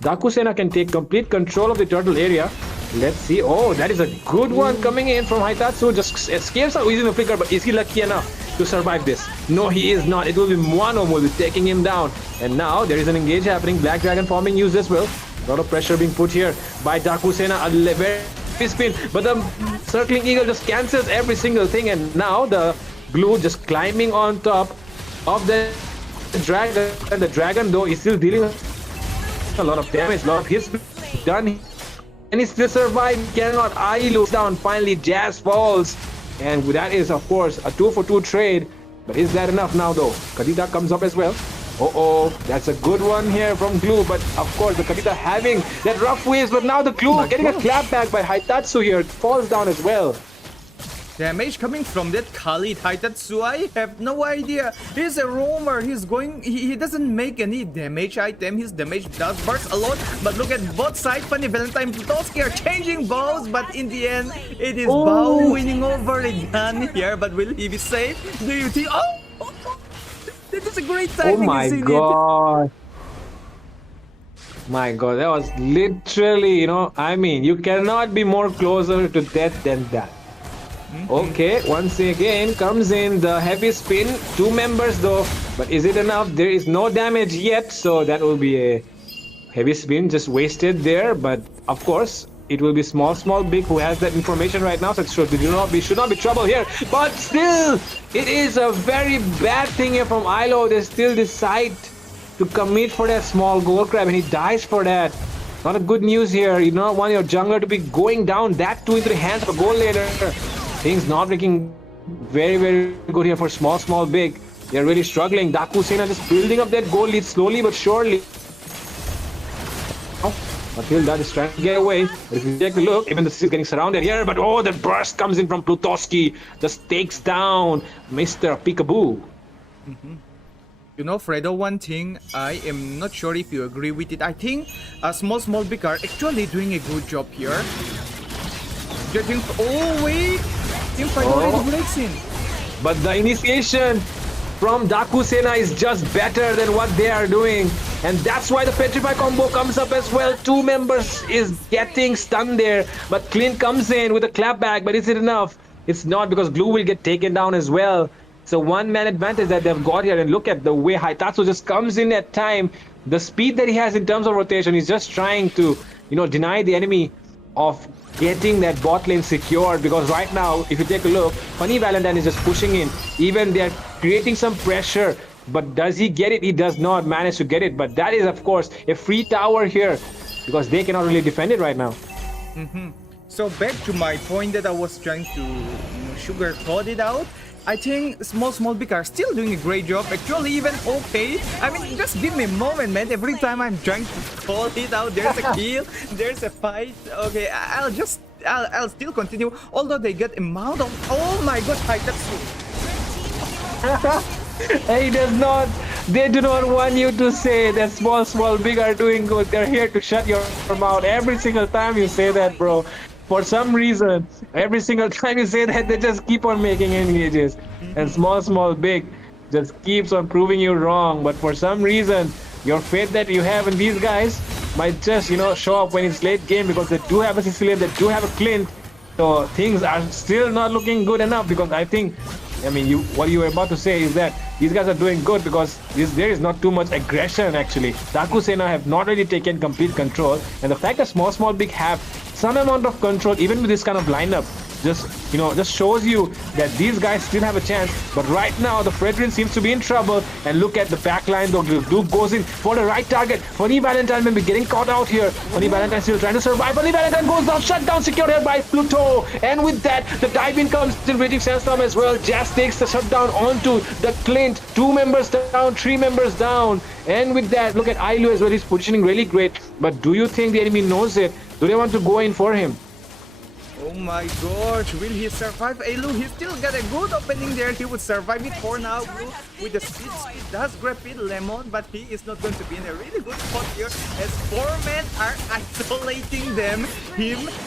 Dhaku Sena can take complete control of the turtle area. Let's see. Oh, that is a good one coming in from Haitatsu. Just escapes out using the flicker, but is he lucky enough to survive this? No, he is not. It will be Moano who will be taking him down. And now there is an engage happening. Black Dragon forming used as well. A lot of pressure being put here by Dhaku Sena. A very spin, but the Circling Eagle just cancels every single thing. And now the Glue just climbing on top of the dragon. And the dragon though is still dealing a lot of damage, a lot of hits done, and he still survived. Cannot. Ai looks down. Finally, Jazz falls, and that is of course a 2-for-2 trade. But is that enough now though? Kadita comes up as well. That's a good one here from Glue, but of course the Kadita having that rough waves, but now the Glue getting a clap back by Haitatsu here. It falls down as well. damage coming from that Khalid Haitatsu. I have no idea. He's a roamer. He doesn't make any damage item. His damage does burst a lot. But look at both sides. Funny Valentine Plutoski are changing bows. But in the end, it is Bao winning over again here. But will he be safe? Do you think? Oh, that is a great timing. Oh my god. My god, that was literally, I mean, you cannot be more closer to death than that. Okay, once again comes in the heavy spin. 2 members though, but is it enough? There is no damage yet, so that will be a heavy spin just wasted there. But of course, it will be small big who has that information right now, so it should not be trouble here. But still, it is a very bad thing here from Ilo. They still decide to commit for that small gold crab, and he dies for that. Not a good news here. You don't want your jungler to be going down that too into the hands of a gold laner. Things not looking very good here for small big. They're really struggling. Dhaku, Sena just building up that gold lead slowly but surely. Matilda is trying to get away. But if you take a look, even the city is getting surrounded here. But the burst comes in from Plutoski. Just takes down Mr. Peekaboo. You know, Fredo, one thing, I am not sure if you agree with it. I think small big are actually doing a good job here. Judging. Oh wait, Team Fight already breaks in. But the initiation from Dhaku Sena is just better than what they are doing, and that's why the Petrify combo comes up as well. 2 members is getting stunned there, but Clint comes in with a clapback. But is it enough? It's not, because Glue will get taken down as well. So 1-man advantage that they've got here, and look at the way Haitatsu just comes in at time. The speed that he has in terms of rotation, he's just trying to, deny the enemy of getting that bot lane secured, because right now, if you take a look, Funny Valentine is just pushing in. Even they're creating some pressure, but does he get it? He does not manage to get it. But that is, of course, a free tower here, because they cannot really defend it right now. So back to my point that I was trying to sugarcoat it out. I think small big are still doing a great job. Actually, even okay. I mean, just give me a moment, man. Every time I'm trying to call it out, there's a kill, there's a fight. Okay, I'll still continue. Although they get amount of. Oh my god, Haitatsu. He does not. They do not want you to say that small big are doing good. They're here to shut your mouth every single time you say that, bro. For some reason, every single time you say that, they just keep on making engages. And small big just keeps on proving you wrong. But for some reason, your faith that you have in these guys might just, show up when it's late game, because they do have a Sicilian, they do have a Clint. So things are still not looking good enough, because I think, what you were about to say is that these guys are doing good because there is not too much aggression actually. Dhaku Sena have not really taken complete control, and the fact that small big have some amount of control even with this kind of lineup just shows you that these guys still have a chance. But right now the Fredrin seems to be in trouble, and look at the back line though. Duke goes in for the right target. Funny Valentine may be getting caught out here. Funny Valentine still trying to survive. Funny Valentine goes down, shut down, secured here by Pluto, and with that the dive in comes in Raging Sandstorm as well. Jazz takes the shutdown onto the Clint. 2 members down, 3 members down, and with that, look at Ailu as well. He's positioning really great, but do you think the enemy knows it? Do they want to go in for him? Oh my gosh, will he survive? Ailu, he still got a good opening there. He would survive it for now. Blue with the speed does grab it, Lemon, but he is not going to be in a really good spot here as 4 men are isolating him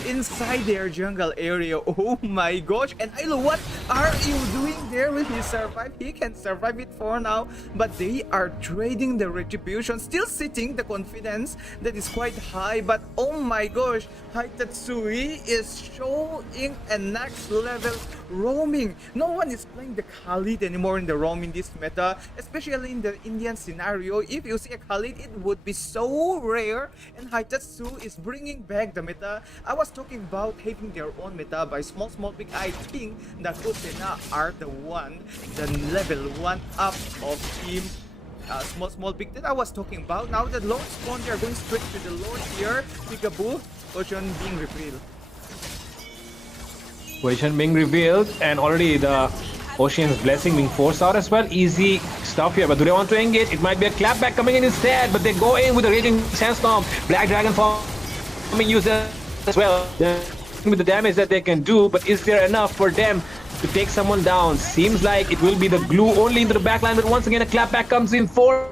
inside their jungle area. Oh my gosh, and Ailu, what are you doing there? Will he survive? He can survive it for now, but they are trading the retribution, still sitting the confidence that is quite high. But oh my gosh, Haitatsu is showing a next level roaming. No one is playing the Khalid anymore in the roam in this meta, especially in the Indian scenario. If you see a Khalid, it would be so rare, and Haitatsu is bringing back the meta. I was talking about having their own meta by small big. I think that Sena are the level 1 up of team small big that I was talking about. Now that Lone Spawn, they are going straight to the Lord here. Peekaboo, Ocean being revealed. Position being revealed, and already the Ocean's Blessing being forced out as well. Easy stuff here, but do they want to engage? It might be a clapback coming in instead, but they go in with a Raging Sandstorm. Black Dragon Fall being used as well. with the damage that they can do, but is there enough for them to take someone down? Seems like it will be the glue only into the backline, but once again a clapback comes in for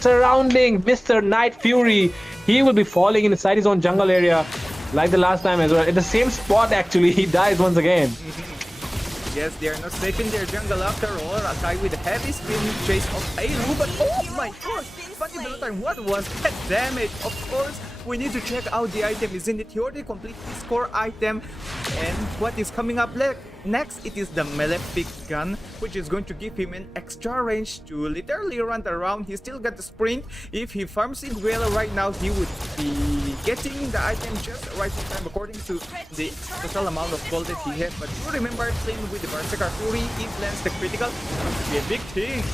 surrounding Mr. Night Fury. He will be falling inside his own jungle area like the last time as well. At the same spot actually, he dies once again. Yes, they are not safe in their jungle after all. Akai with a heavy spin chase of Ailu, but oh my gosh! Funny Valentine, what was that damage? Of course, we need to check out the item. Isn't it? He already complete his core item. And what is coming up next? It is the Malefic gun, which is going to give him an extra range to literally run around. He still got the sprint. If he farms it well right now, he would be getting the item just right in time according to the total amount of gold that he has. But you remember playing with the Berserker Fury, he lands the critical. It's to be a big thing.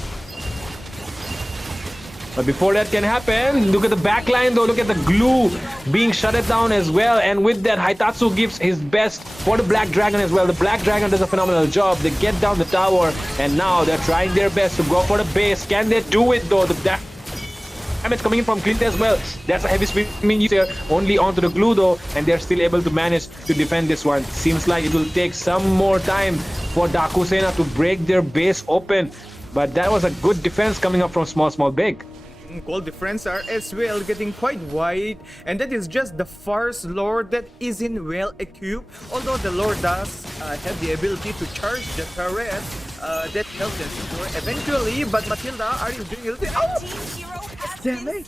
But before that can happen, look at the backline though, look at the glue being shutted down as well. And with that, Haitatsu gives his best for the Black Dragon as well. The Black Dragon does a phenomenal job. They get down the tower and now they're trying their best to go for the base. Can they do it though? The damage coming in from Clint as well. That's a heavy spinning use here, only onto the glue though, and they're still able to manage to defend this one. Seems like it will take some more time for Dhaku Sena to break their base open. But that was a good defense coming up from Small Big. Gold defense are as well getting quite wide, and that is just the first lord that isn't well equipped. Although the lord does have the ability to charge the turret that helps them eventually, but Matilda, are you doing it? Oh! Damn it!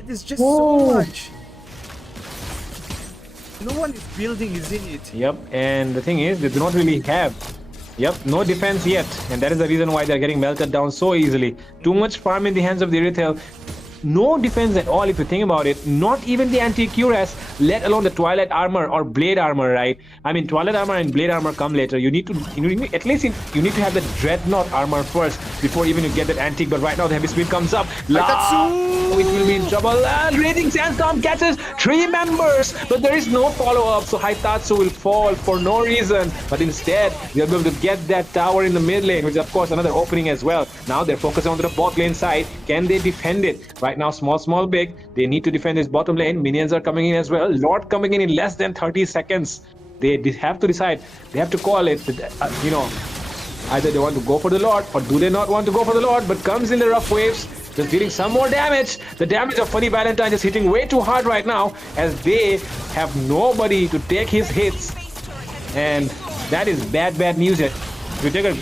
It is just so much. No one is building, isn't it? Yep, and the thing is, they do not really have no defense yet, and that is the reason why they're getting melted down so easily. Too much farm in the hands of the Irithel. No defense at all if you think about it. Not even the anti-cuirass, let alone the Twilight armor or Blade armor, right? I mean, Twilight armor and Blade armor come later. You need to, at least you need to have the Dreadnought armor first before even you get that antique. But right now the heavy speed comes up. It will be in trouble. Raging Sandstorm catches 3 members, but there is no follow-up, so Haitatsu will fall for no reason. But instead, they'll be able to get that tower in the mid lane, which is of course another opening as well. Now they're focusing on the bot lane side. Can they defend it? Right now, Small Big, they need to defend this bottom lane. Minions are coming in as well. Lord coming in less than 30 seconds. They have to decide. They have to call it. Either they want to go for the Lord or do they not want to go for the Lord, but comes in the rough waves. Just dealing some more damage. The damage of Funny Valentine is hitting way too hard right now as they have nobody to take his hits. And that is bad news here. If you take a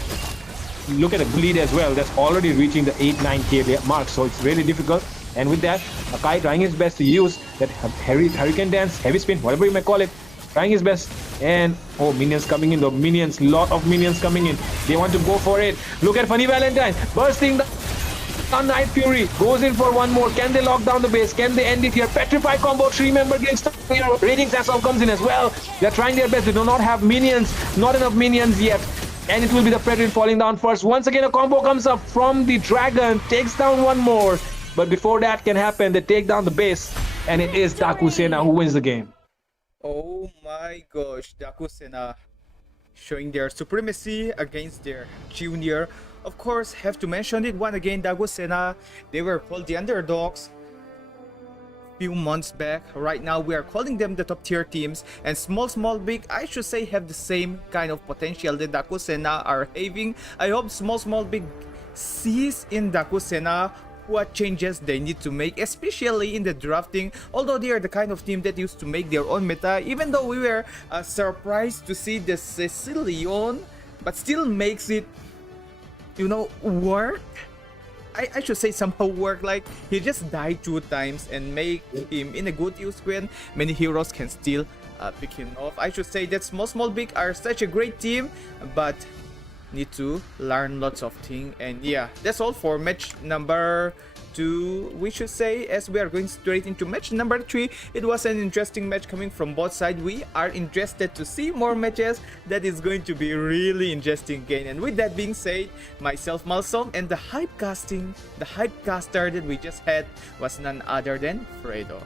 look at the bleed as well, that's already reaching the 8-9k mark, so it's really difficult. And with that, Akai trying his best to use that Hurricane Dance, heavy spin, whatever you may call it, trying his best. And oh, minions coming in, lot of minions coming in. They want to go for it. Look at Funny Valentine bursting the Night Fury, goes in for one more. Can they lock down the base? Can they end it here? Petrify combo, 3-member getting stuck here. Raging Sandstorm comes in as well. They're trying their best. They do not have minions, not enough minions yet. And it will be the Predator falling down first. Once again, a combo comes up from the Dragon, takes down one more. But before that can happen, they take down the base. And it is Dhaku Sena who wins the game. Oh my gosh, Dhaku Sena showing their supremacy against their junior. Of course, have to mention it one again, Dhaku Sena, they were called the underdogs few months back. Right now we are calling them the top tier teams, and Small Big, I should say, have the same kind of potential that Dhaku Sena are having. I hope Small Big sees in Dhaku Sena what changes they need to make, especially in the drafting. Although they are the kind of team that used to make their own meta, even though we were surprised to see the Cecilion, but still makes it, work. I should say somehow work. Like, he just died 2 times and make him in a good use when many heroes can still pick him off. I should say that Small Big are such a great team, but need to learn lots of things. And yeah, that's all for match number 2, we should say, as we are going straight into match number 3. It was an interesting match coming from both sides. We are interested to see more matches. That is going to be really interesting game. And with that being said, myself, Malsom, and the hypecaster that we just had was none other than Fredo.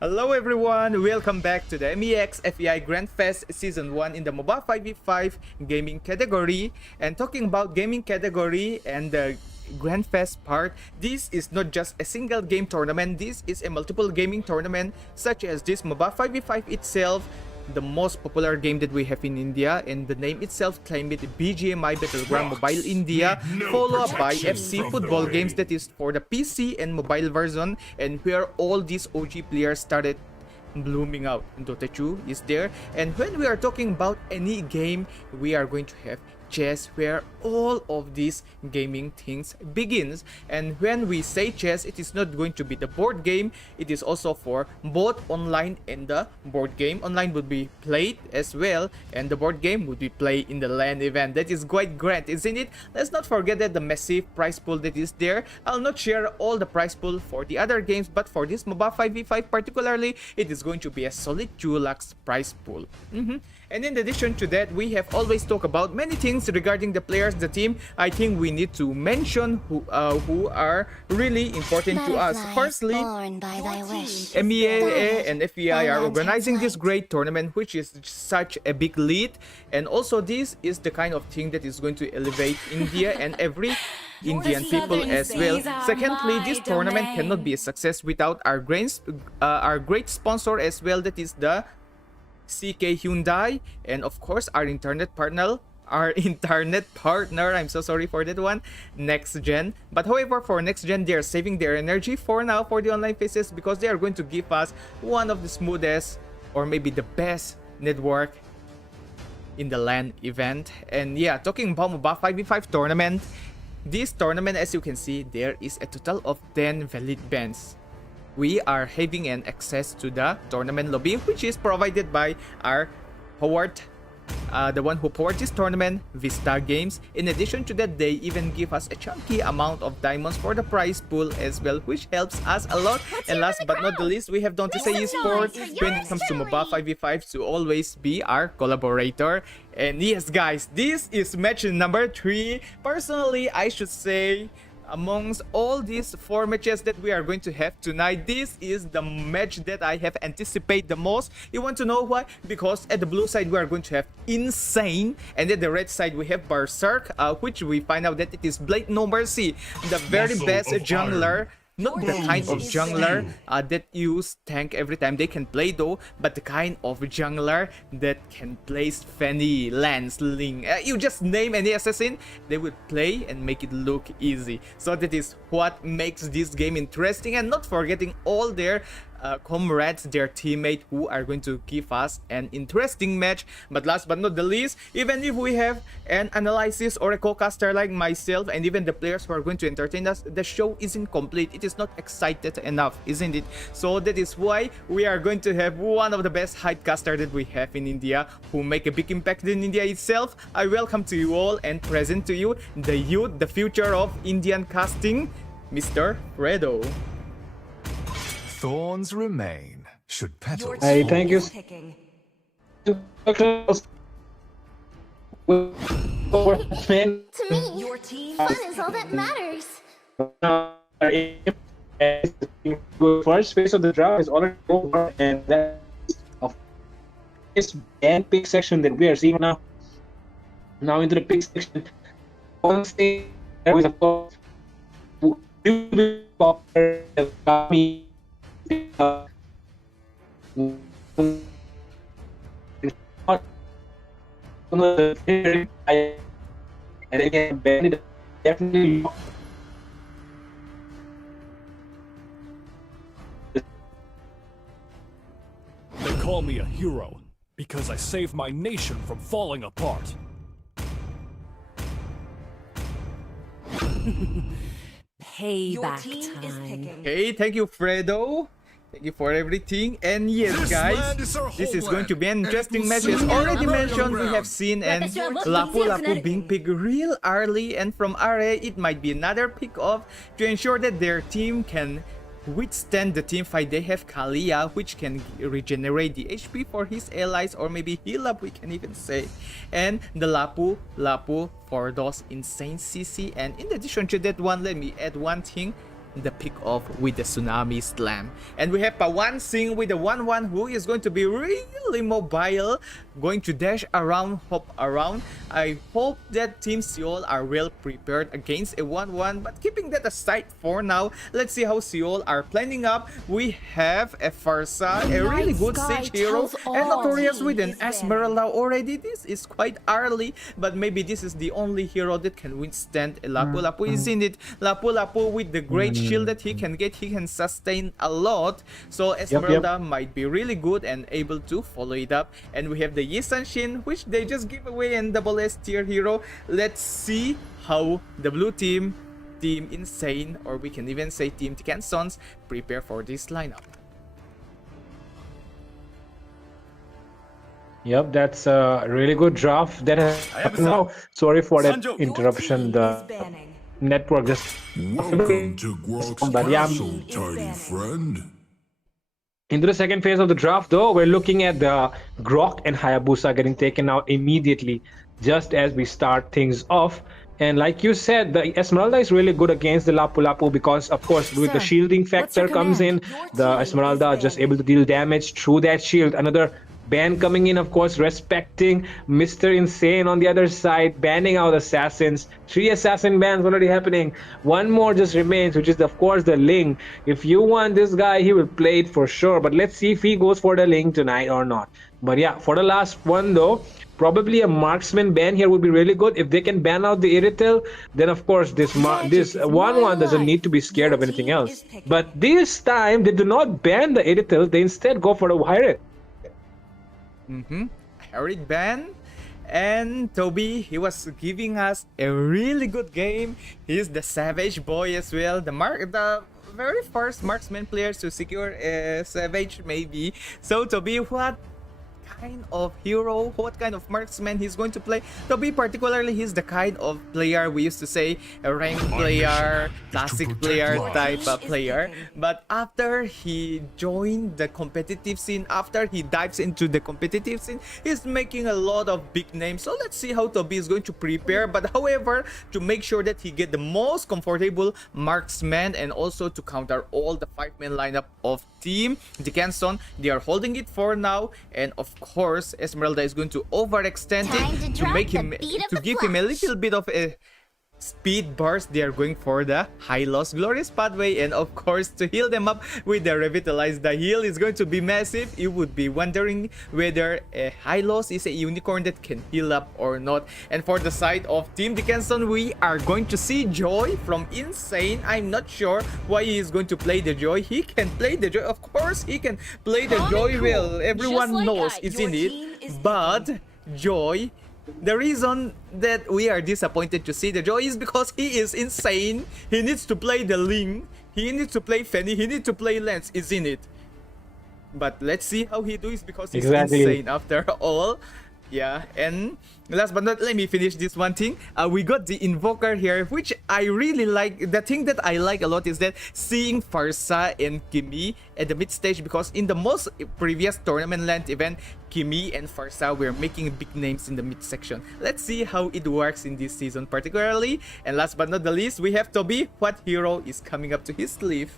Hello everyone, welcome back to the MEX FEI Grand Fest Season 1 in the MOBA 5v5 gaming category. And talking about gaming category and the Grand Fest part, this is not just a single game tournament, this is a multiple gaming tournament such as this MOBA 5v5 itself, the most popular game that we have in India, and the name itself claimed it BGMI Battleground Mobile India, followed by FC football games that is for the PC and mobile version, and where all these OG players started blooming out. Dota 2 is there, and when we are talking about any game, we are going to have chess, where all of these gaming things begins. And when we say chess, it is not going to be the board game, it is also for both online and the board game. Online would be played as well, and the board game would be played in the LAN event. That is quite great, isn't it? Let's not forget that the massive prize pool that is there. I'll not share all the prize pool for the other games, but for this MOBA 5v5 particularly, it is going to be a solid 2 lakhs prize pool. And in addition to that, we have always talked about many things regarding the players, the team. I think we need to mention who are really important to us. Firstly, MEA and FEAI are organizing this great tournament, which is such a big lead. And also this is the kind of thing that is going to elevate India and every Indian people as well. Secondly, this tournament cannot be a success without our great sponsor as well, that is the CK Hyundai, and of course our internet partner, I'm so sorry for that one, Next Gen. But however, for Next Gen, they are saving their energy for now for the online phases, because they are going to give us one of the smoothest or maybe the best network in the LAN event. And yeah, talking about MOBA 5v5 tournament, this tournament, as you can see, there is a total of 10 valid bans. We are having an access to the tournament lobby, which is provided by our powered, the one who powered this tournament, Vista Games. In addition to that, they even give us a chunky amount of diamonds for the prize pool as well, which helps us a lot. And last but not the least, we have Densson Esports when it comes to MOBA 5v5 to always be our collaborator. And yes guys, this is match number 3. Personally, I should say, amongst all these 4 matches that we are going to have tonight, this is the match that I have anticipated the most. You want to know why? Because at the blue side we are going to have Insane, and at the red side we have Berserk, which we find out that it is Blade No Mercy, the very best jungler. Not the kind of jungler that use tank every time they can play though, but the kind of jungler that can place Fanny, Lance, Ling. You just name any assassin, they would play and make it look easy. So that is what makes this game interesting, and not forgetting all their comrades, their teammates, who are going to give us an interesting match. But last but not the least, even if we have an analysis or a co-caster like myself and even the players who are going to entertain us, the show isn't complete. It is not excited enough, isn't it? So that is why we are going to have one of the best hype caster that we have in India, who make a big impact in India itself. I welcome to you all and present to you the youth, the future of Indian casting, Mr. Fredo. Thorns remain, should petals. Hey, thank you. To me, your team fun is all that matters. First phase of the draft is already over, and that of this ban pick section that we are seeing now. Now into the pick section. One thing that was popular. And again, Ben definitely. They call me a hero because I saved my nation from falling apart. Payback time. Okay, thank you, Fredo. Thank you for everything. And yes, guys, this is going to be an interesting match. As already mentioned, we have seen and Lapu being picked real early, and from RA, it might be another pick off to ensure that their team can withstand the team fight. They have Kalia, which can regenerate the HP for his allies, or maybe heal up, we can even say. And the Lapu for those insane CC. And in addition to that one, let me add one thing. the pick off with the tsunami slam. And we have Pawan Singh with the 1-1 who is going to be really mobile, going to dash around, hop around. I hope that Team Seoul are well prepared against a 1-1, but keeping that aside for now, let's see how Seoul are planning up. We have a Farsa, a really good siege hero, and Notorious with an Esmeralda already. This is quite early, but maybe this is the only hero that can withstand a Lapu Lapu. Is in it. Lapu Lapu with the great shield that he can get, he can sustain a lot. So Esmeralda might be really good and able to follow it up. And we have the Yisan Shin, which they just give away in double S tier hero. Let's see how the blue team, Team Insane, or we can even say Team Densson, prepare for this lineup. Yep, that's a really good draft. That has now. Sorry for that interruption. The network just. Welcome to Grok's But yeah, Castle, tiny friend. into the second phase of the draft, though, we're looking at the Grok and Hayabusa getting taken out immediately, just as we start things off. And like you said, the Esmeralda is really good against the Lapu Lapu because, of course, with the shielding factor comes in, the Esmeralda are just able to deal damage through that shield. Another ban coming in, of course, respecting Mr. Insane on the other side, banning out assassins. 3 assassin bans already happening. One more just remains, which is, of course, the Ling. If you want this guy, he will play it for sure. But let's see if he goes for the Ling tonight or not. But yeah, for the last one, though, probably a marksman ban here would be really good. If they can ban out the Iritel, then of course this 1-1 doesn't need to be scared of anything else. But this time they do not ban the Iritel, they instead go for the Hyrit. Hyrit ban. And Toby, he was giving us a really good game. He's the Savage boy as well. The very first marksman players to secure a Savage maybe. So Toby, what kind of hero, what kind of marksman he's going to play? To be particularly, he's the kind of player we used to say a ranked player, classic player type of player. But after he joined the competitive scene, after he dives into the competitive scene, he's making a lot of big names. So let's see how Toby is going to prepare. But however, to make sure that he get the most comfortable marksman and also to counter all the 5-man lineup of Team Densson, they are holding it for now. And of course, Esmeralda is going to overextend it to make him, to give him a little bit of a speed burst. They are going for the high loss glorious pathway, and of course to heal them up with the revitalize. The heal is going to be massive. You would be wondering whether a high loss is a unicorn that can heal up or not. And for the side of Team Densson, we are going to see Joy from Insane. I'm not sure why he is going to play the Joy. He can play the Joy, of course he can play the Joy well. Everyone knows it's in it, but Joy, the reason that we are disappointed to see the Joy is because he is insane. He needs to play the Ling, he needs to play Fanny, he needs to play Lance, is in it. But let's see how he does because he's insane after all. Yeah, and last but not, let me finish this one thing. We got the Invoker here, which I really like. The thing that I like a lot is that seeing Farsa and Kimi at the mid stage, because in the most previous tournament land event, Kimi and Farsa were making big names in the mid section. Let's see how it works in this season particularly. And last but not the least, we have Toby. What hero is coming up to his sleeve?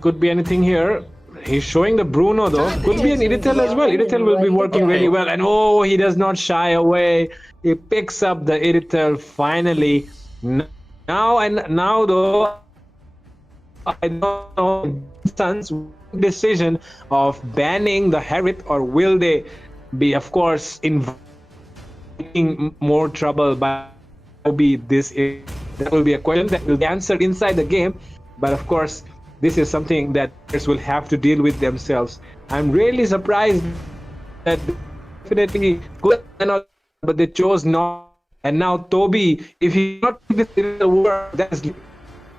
Could be anything here. He's showing the Bruno though. Could be an Iritel as well. Iritel will be working really well. And oh, he does not shy away. He picks up the Iritel finally. Now though, I don't know Sun's decision of banning the Hyrit, or will they be, of course, inviting more trouble by Toby? That will be a question that will be answered inside the game. But of course, this is something that players will have to deal with themselves. I'm really surprised that definitely good, but they chose not. And now Toby, if he not this in the world, that's,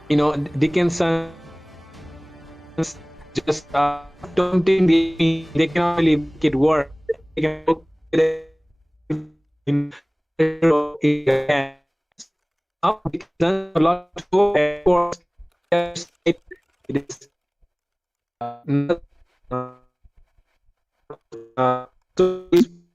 you know, Dickinson just taunting the, they can really make it work. They can a lot of course. It is so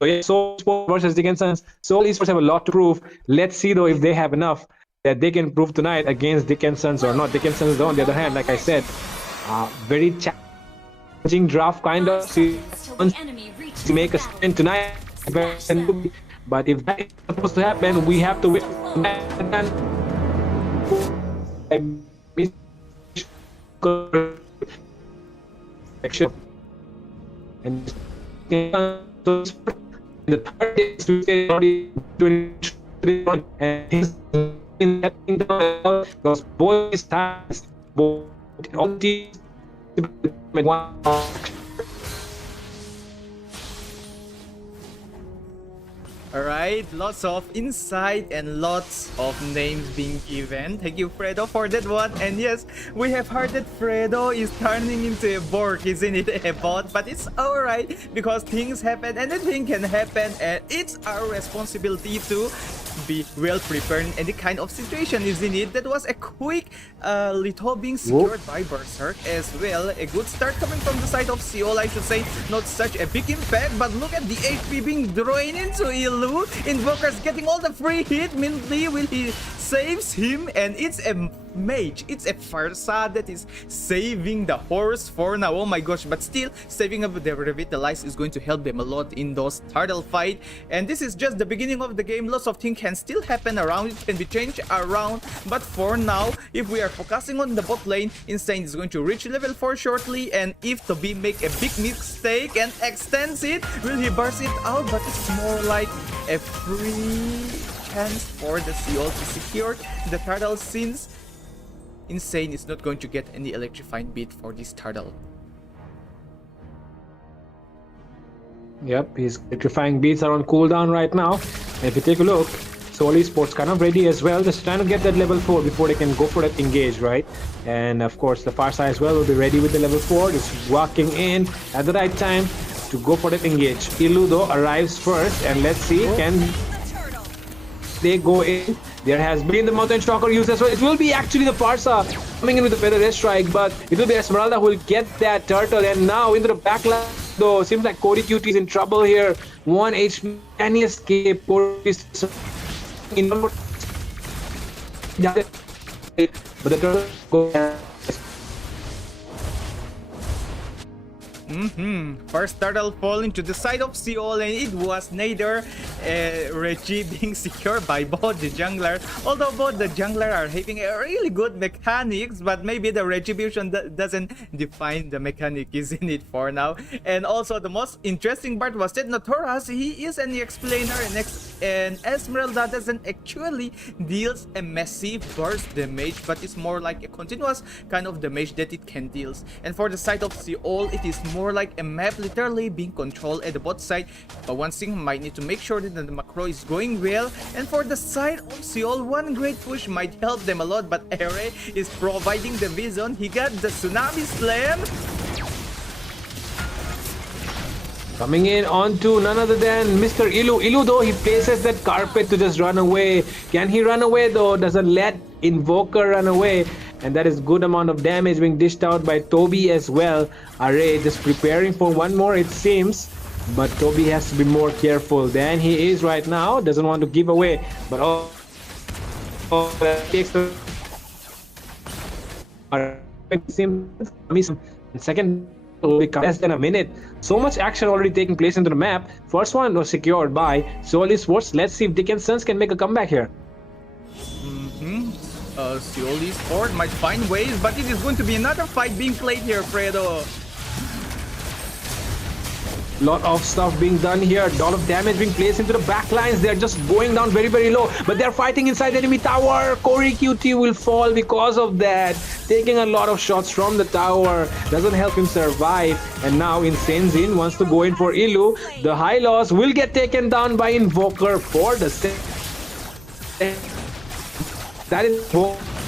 So yeah, Seoul Sports versus Dickinson's. Seoul Esports have a lot to prove. Let's see though if they have enough that they can prove tonight against Dickinson's or not. Dickinson's though, on the other hand, like I said, very challenging draft kind of. To make a stand tonight, but if that is supposed to happen, we have to win. And the third is already doing and things in that because boys times both all teams one. Alright, lots of insight and lots of names being given. Thank you, Fredo, for that one. And yes, we have heard that Fredo is turning into a Borg, isn't it? A bot, but it's alright because things happen, anything can happen, and it's our responsibility to be well prepared in any kind of situation, isn't it? That was a quick little being secured by Berserk as well. A good start coming from the side of Seoul, I should say. Not such a big impact, but look at the HP being drained into Ilu. Invoker's getting all the free hit. Minty will he saves him, and it's a mage. It's a Farsa that is saving the horse for now. Oh my gosh, but still saving up the revitalize is going to help them a lot in those turtle fight. And this is just the beginning of the game. Lots of things can still happen around. It can be changed around, but for now, if we are focusing on the bot lane, Insane is going to reach level 4 shortly, and if Toby make a big mistake and extends it, will he burst it out? But it's more like a free chance for the Seoul to secure the turtle, since Insane is not going to get any electrifying beat for this turtle. Yep, his electrifying beats are on cooldown right now. And if you take a look, Seoul Esports kind of ready as well, just trying to get that level 4 before they can go for that engage, right? And of course the Farsa as well will be ready with the level 4, just walking in at the right time to go for that engage. Ilu though arrives first, and let's see, can they go in? There has been the Mountain Shocker used as well. It will be actually the Farsa coming in with the Feather Air Strike, but it will be Esmeralda who will get that turtle. And now into the backline though, seems like Cody QT is in trouble here. 1 HP, can he escape? Cody is in but the turtle goes. First turtle fall into the side of Seoul, and it was neither Reggie being secured by both the jungler, although both the jungler are having a really good mechanics, but maybe the retribution doesn't define the mechanic, isn't it, for now. And also the most interesting part was that Notoras, he is an explainer, and Esmeralda doesn't actually deals a massive burst damage, but it's more like a continuous kind of damage that it can deal. And for the side of Seoul, it is more like a map literally being controlled at the bot side, but one thing might need to make sure that the macro is going well. And for the side of Seoul, one great push might help them a lot, but Ere is providing the vision. He got the Tsunami Slam. Coming in onto none other than Mr. Ilu. Ilu though, he places that carpet to just run away. Can he run away though? Doesn't let Invoker run away. And that is good amount of damage being dished out by Toby as well. Array just preparing for one more, it seems. But Toby has to be more careful than he is right now. Doesn't want to give away. But that takes the second will be less than a minute. So much action already taking place into the map. First one was secured by Seoul Esports. Let's see if Dickinson's can make a comeback here. Seoul Esports might find ways, but it is going to be another fight being played here, Fredo. Lot of stuff being done here, lot of damage being placed into the back lines. They're just going down very, very low, but they're fighting inside the enemy tower. Corey QT will fall because of that, taking a lot of shots from the tower. Doesn't help him survive. And now Insane wants to go in for Ilu. The high loss will get taken down by Invoker for the that is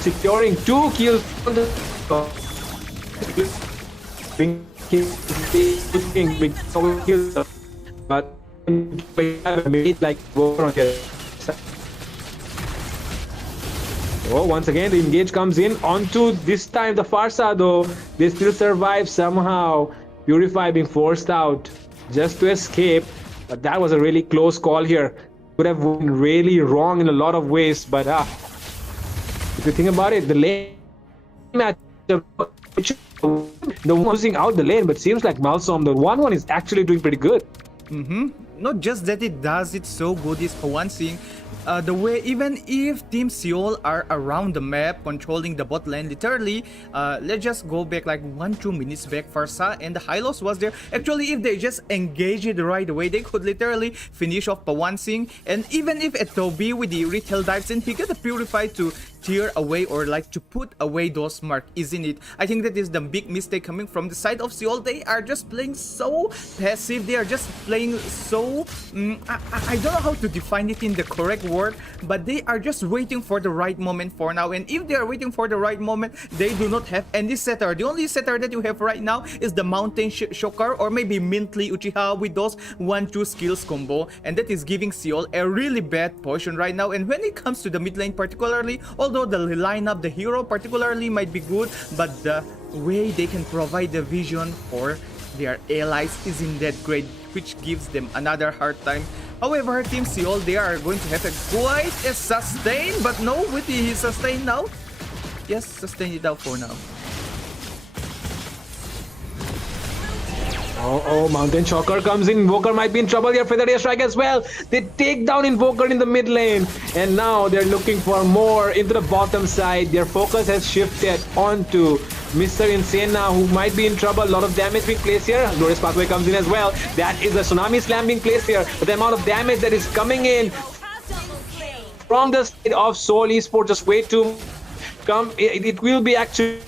securing 2 kills from the but like once again the engage comes in onto this time the Farsa though. They still survive somehow. Purify being forced out just to escape. But that was a really close call here. Could have went really wrong in a lot of ways, but if you think about it, the lane match, the one losing out the lane, but seems like Malsom, the 1-1 is actually doing pretty good. Not just that it does it so good, is for one thing, the way, even if Team Seoul are around the map controlling the bot lane, literally, let's just go back like 1-2 minutes back. Farsa and the Hylos was there. Actually, if they just engage it right away, they could literally finish off Pawan Singh. And even if Etobi with the retail dives in, he got the Purify to tear away or like to put away those mark, isn't it? I think that is the big mistake coming from the side of Seoul. They are just playing so passive. They are just playing so I don't know how to define it in the correct word, but they are just waiting for the right moment for now. And if they are waiting for the right moment, they do not have any setter. The only setter that you have right now is the Mountain Shocker or maybe Mintly Uchiha with those 1-2 skills combo, and that is giving Seoul a really bad position right now. And when it comes to the mid lane particularly, although the lineup, the hero particularly might be good, but the way they can provide the vision for their allies isn't that great, which gives them another hard time. However, Team Seoul, they are going to have quite a sustain, but no, with the sustain now. Yes, sustain it out for now. Oh, Mountain Shocker comes in. Invoker might be in trouble here. Feather Air Strike as well. They take down Invoker in the mid lane. And now they're looking for more into the bottom side. Their focus has shifted onto Mr. Sena, who might be in trouble. A lot of damage being placed here. Glorious Pathway comes in as well. That is a Tsunami Slam being placed here. But the amount of damage that is coming in from the side of Seoul Esports, just wait to come. It will be actually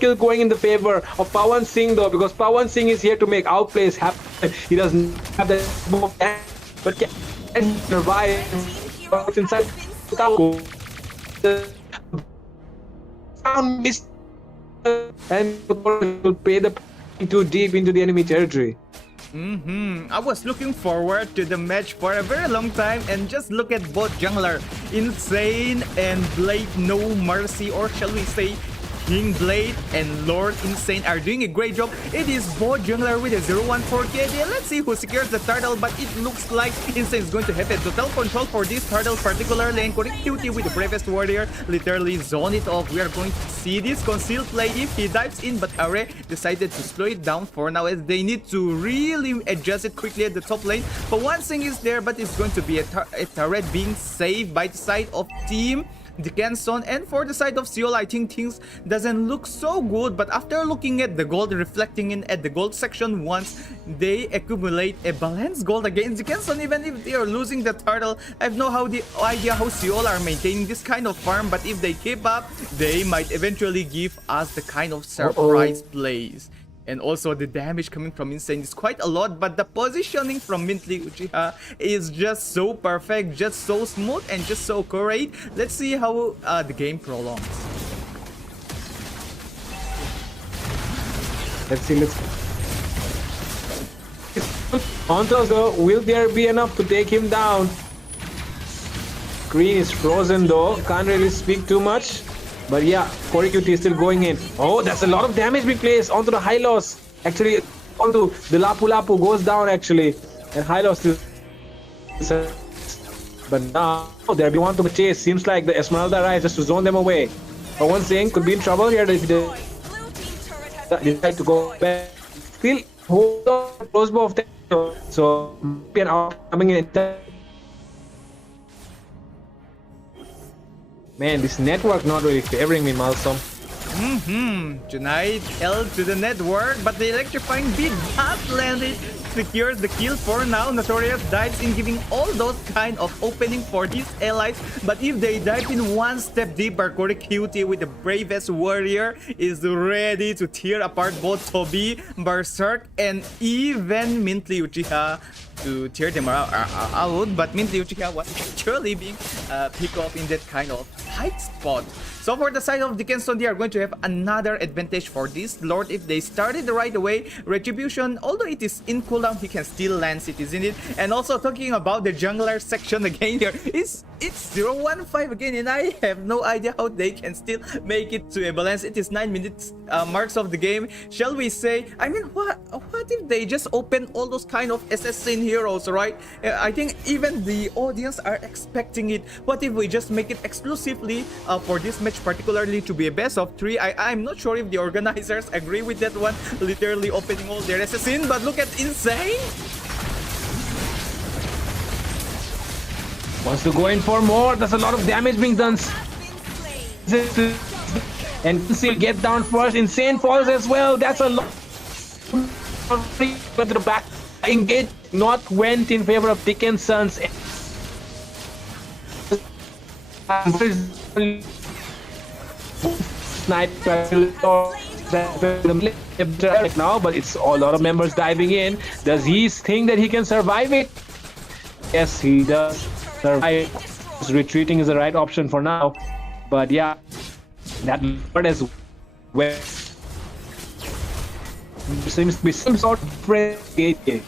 kill going in the favor of Pawan Singh though, because Pawan Singh is here to make outplays happen. He doesn't have the move, but can survive inside Dhaku. And will pay the too deep into the enemy territory. I was looking forward to the match for a very long time, and just look at both jungler, Insane and Blade No Mercy, or shall we say King Blade and Lord Insane are doing a great job. It is both jungler with a 0-1-4 KD. Let's see who secures the turtle, but it looks like Insane is going to have a total control for this turtle, particularly, and connectivity with the Bravest Warrior literally zone it off. We are going to see this concealed play if he dives in, but Array decided to slow it down for now as they need to really adjust it quickly at the top lane. But one thing is there, but it's going to be a turret being saved by the side of Team Densson. And for the side of Seoul, I think things doesn't look so good, but after looking at the gold reflecting in at the gold section, once they accumulate a balanced gold against Densson, even if they are losing the turtle, I have no idea how Seoul are maintaining this kind of farm, but if they keep up, they might eventually give us the kind of surprise plays. And also the damage coming from Insane is quite a lot, but the positioning from Mintly Uchiha is just so perfect, just so smooth, and just so great. Let's see how the game prolongs. Let's see. Ontos though, will there be enough to take him down? Screen is frozen though, can't really speak too much. But yeah, QT is still going in. Oh, that's a lot of damage being placed onto the Hylos. Actually, onto the Lapu Lapu goes down actually. And Hylos still... But now, there be one to chase. Seems like the Esmeralda rise just to zone them away. But one thing could be in trouble here if they decide to go back. Still hold on close bow of them. So, coming in. Man, this network not really favoring me, Malsom. Tonight, L to the network, but the electrifying beat has landed. Secures the kill for now. Notorious dives in, giving all those kind of opening for his allies. But if they dive in one step deeper, QT with the Bravest Warrior is ready to tear apart both Tobi, Berserk, and even Mintly Uchiha to tear them out. But Mintly Uchiha was actually being picked off in that kind of tight spot. So for the side of Densson, they are going to have another advantage for this Lord if they started right away. Retribution, although it is in cooldown, he can still land it, isn't it? And also talking about the jungler section again here, it's 0-1-5 again, and I have no idea how they can still make it to a balance. It is 9 minutes marks of the game. Shall we say, I mean, what if they just open all those kind of assassin heroes, right? I think even the audience are expecting it. What if we just make it exclusively for this match particularly to be a best of 3? I'm not sure if the organizers agree with that one, literally opening all their assassin, but look at Insane. Wants to go in for more. There's a lot of damage being done. And still get down first. Insane falls as well. That's a lot. But the back engage not went in favor of Denson's. Sniper now, but it's a lot of members diving in. Does he think that he can survive it? Yes, he does survive. Retreating is the right option for now, but yeah, that Lord as well seems to be some sort of break.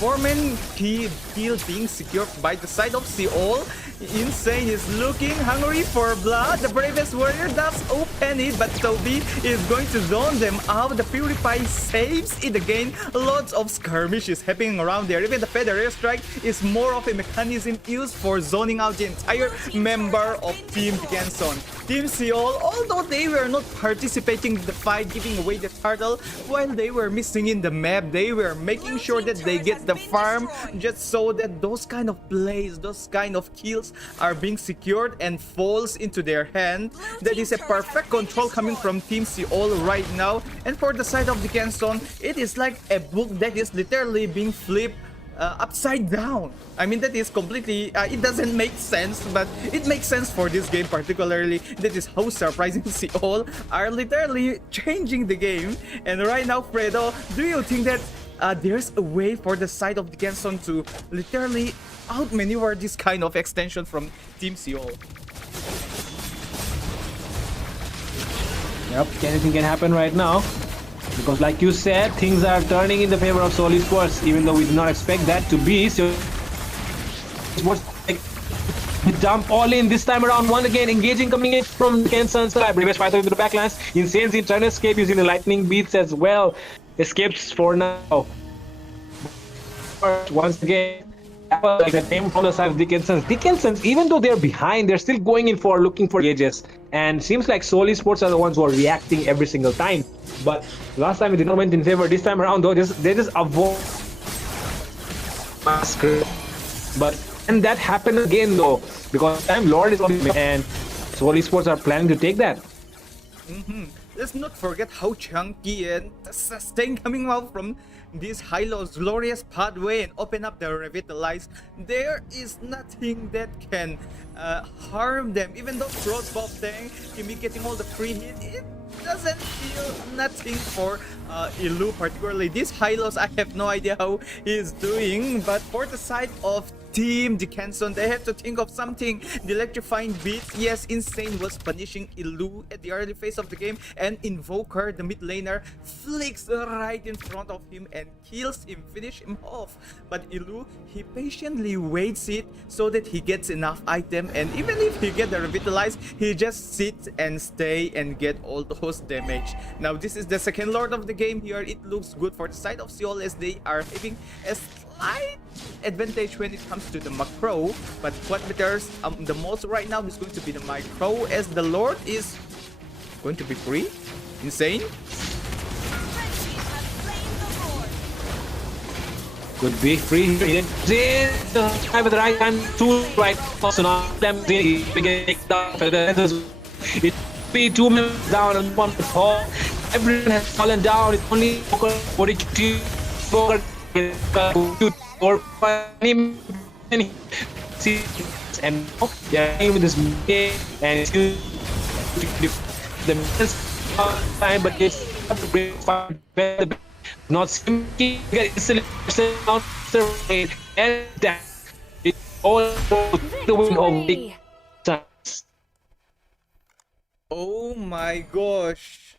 Foreman kill being secured by the side of Seoul. Insane is looking hungry for blood. The bravest warrior does open it, but Toby is going to zone them out. The Purify saves it again. Lots of skirmishes happening around there. Even the Feather Airstrike is more of a mechanism used for zoning out the entire member of Team Densson. Team Seoul, although they were not participating in the fight, giving away the turtle, while they were missing in the map, they were making sure that they get the farm just so that those kind of plays, those kind of kills are being secured and falls into their hand. That is a perfect control coming from Team Seoul right now. And for the side of Densson, it is like a book that is literally being flipped upside down. I mean, that is completely it doesn't make sense, but it makes sense for this game particularly. That is how surprising Seoul are literally changing the game. And right now, Fredo, do you think that there's a way for the side of Densson to literally outmaneuver this kind of extension from Team Seoul? Yep, anything can happen right now. Because like you said, things are turning in the favor of Solis Sports, even though we did not expect that to be. So Sports dump all in this time around. One again, engaging coming in from Densson's side. Reverse fighter into the backlines. Insane's in trying to escape using the lightning beats as well. Escapes for now. Once again, like the name from the side of Densson, even though they're behind, they're still going in for looking for gauges. And seems like Solis Sports are the ones who are reacting every single time. But last time it did not went in favor. This time around, though, they just avoid. But and that happened again though, because time Lord is on and Solis Sports are planning to take that. Let's not forget how chunky and sustain coming out from this Hylo's glorious pathway and open up the revitalize. There is nothing that can harm them. Even though crossbow tank can be getting all the free hit, it doesn't feel nothing for Ilu particularly. This Hylos, I have no idea how he's doing, but for the side of Team Densson, they have to think of something. The electrifying beats. Yes, Insane was punishing Ilu at the early phase of the game, and Invoker, the mid laner, flicks right in front of him and kills him, finish him off. But Ilu, he patiently waits it so that he gets enough item, and even if he get the revitalize, he just sits and stay and get all those damage. Now this is the second Lord of the game here. It looks good for the side of Seoul as they are having a slight advantage when it comes to the macro, but what matters the most right now is going to be the micro, as the Lord is going to be free. Insane Could be free. Time with the right hand to right. So now them get down. It be 2 minutes down and 1 fall. Everyone has fallen down. It's only 42 or and yeah, with this MEA and it's the time, but it's not simply get and that it's all the win of Oh my gosh.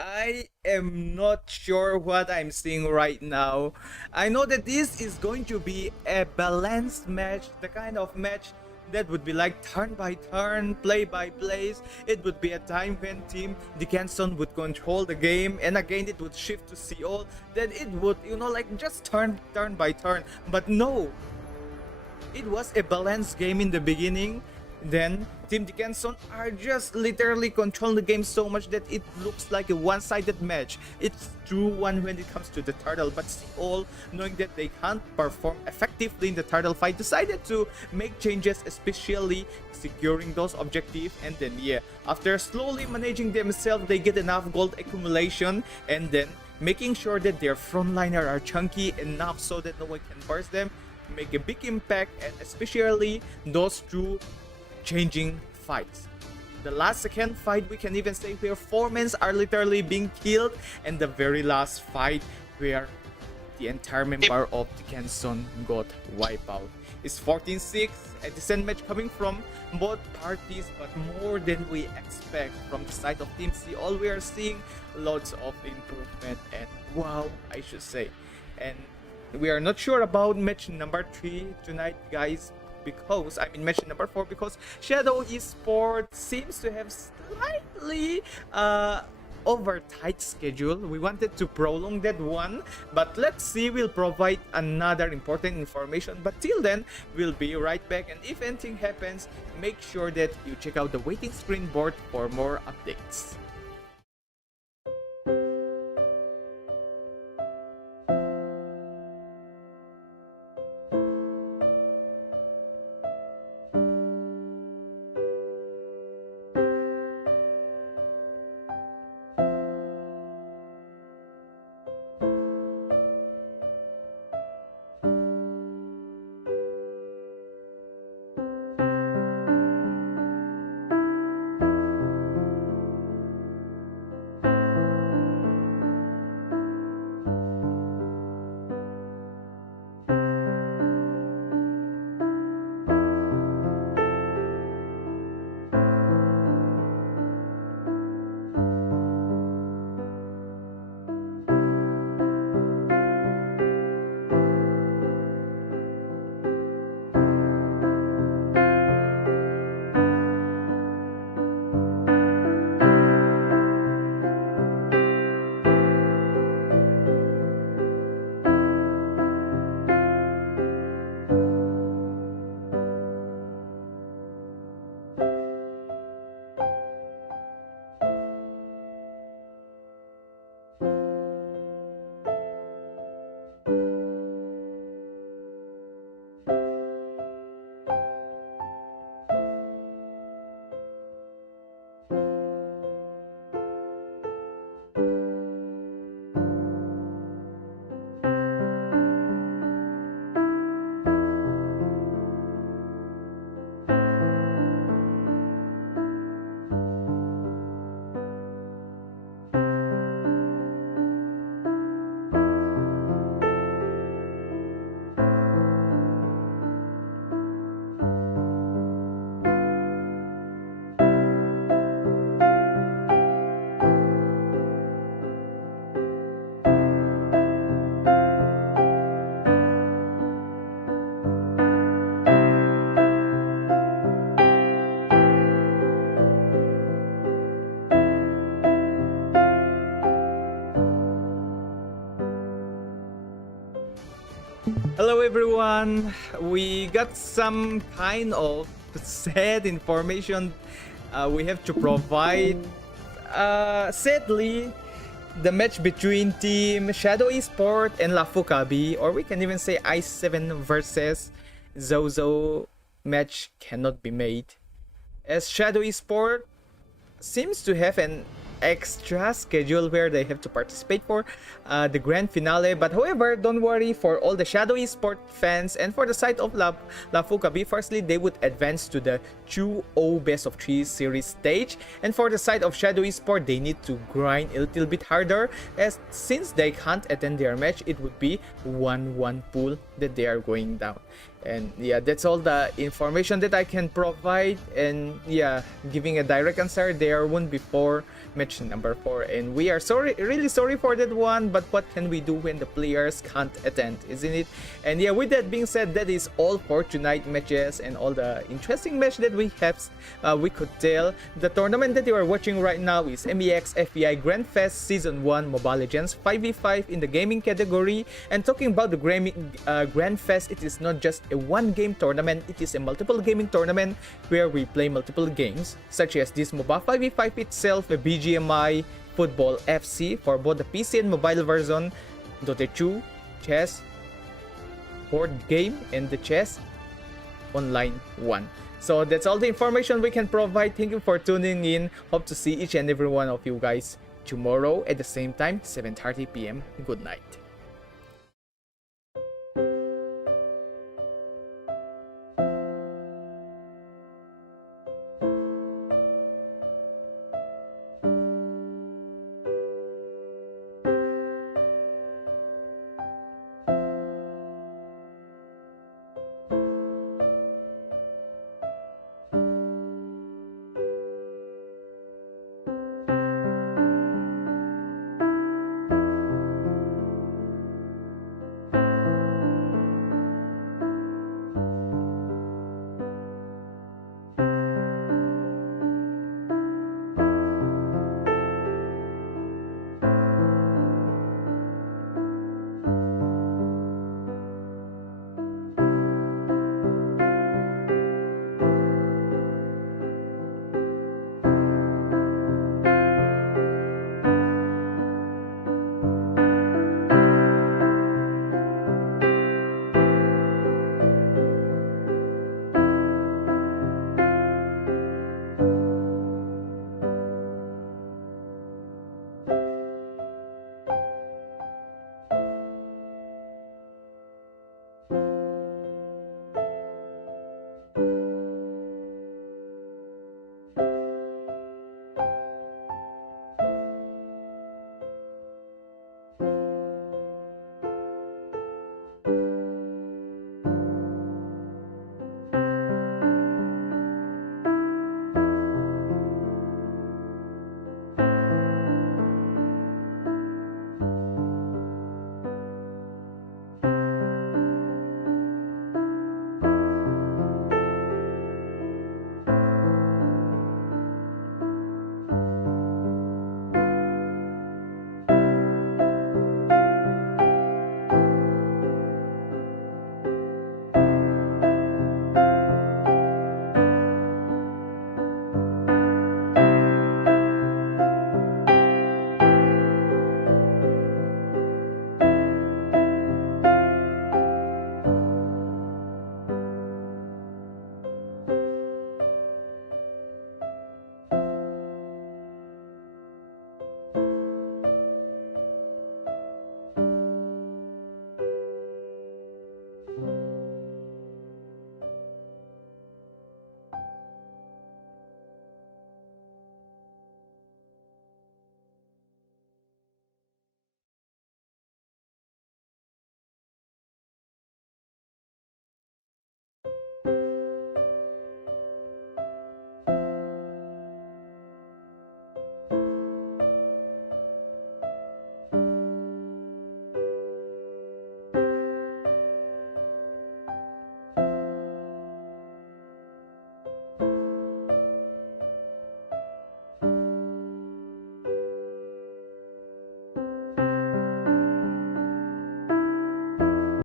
I am not sure what I'm seeing right now. I know that this is going to be a balanced match, the kind of match that would be like turn by turn, play by plays. It would be a time when team Densson would control the game, and again it would shift to Seoul. Then it would, like just turn by turn. But no, it was a balanced game in the beginning. Then Team Densson are just literally controlling the game so much that it looks like a one-sided match. It's true one when it comes to the turtle, but Seoul, knowing that they can't perform effectively in the turtle fight, decided to make changes, especially securing those objectives. And then after slowly managing themselves, they get enough gold accumulation, and then making sure that their frontliner are chunky enough so that no one can burst them, make a big impact, and especially those two changing fights. The last second fight, we can even say, where 4 men are literally being killed, and the very last fight where the entire member of the Densson got wiped out. It's 14-6, a decent match coming from both parties, but more than we expect from the side of Team Seoul. We are seeing lots of improvement, and wow, I should say. And we are not sure about match number 3 tonight, guys, because match number 4, because Shadow Esports seems to have slightly over tight schedule. We wanted to prolong that one, but let's see. We'll provide another important information, but till then we'll be right back, and if anything happens, make sure that you check out the waiting screen board for more updates. Hello everyone, we got some kind of sad information we have to provide. Sadly, the match between Team Shadow Esports and Lafukabi, or we can even say I7 versus Zozo match, cannot be made, as Shadow Esports seems to have an extra schedule where they have to participate for the grand finale. But however, don't worry, for all the Shadow Esports fans and for the side of Lafukabi, firstly they would advance to the 2-0 best of 3 series stage, and for the side of Shadow Esports, they need to grind a little bit harder, as since they can't attend their match, it would be 1-1 pool that they are going down. And yeah, that's all the information that I can provide. And yeah, giving a direct answer, there won't be match number 4, and we are really sorry for that one, but what can we do when the players can't attend, isn't it? And yeah, with that being said, that is all for tonight matches and all the interesting match that we have. We could tell the tournament that you are watching right now is MEX FEAI Grand Fest Season 1 Mobile Legends 5v5 in the gaming category. And talking about the Grand Fest, it is not just a one game tournament, it is a multiple gaming tournament where we play multiple games, such as this MOBA 5v5 itself, a BGMI Football FC for both the PC and mobile version, Dota 2, chess, board game, and the chess online 1. So that's all the information we can provide. Thank you for tuning in. Hope to see each and every one of you guys tomorrow at the same time, 7:30 p.m. Good night.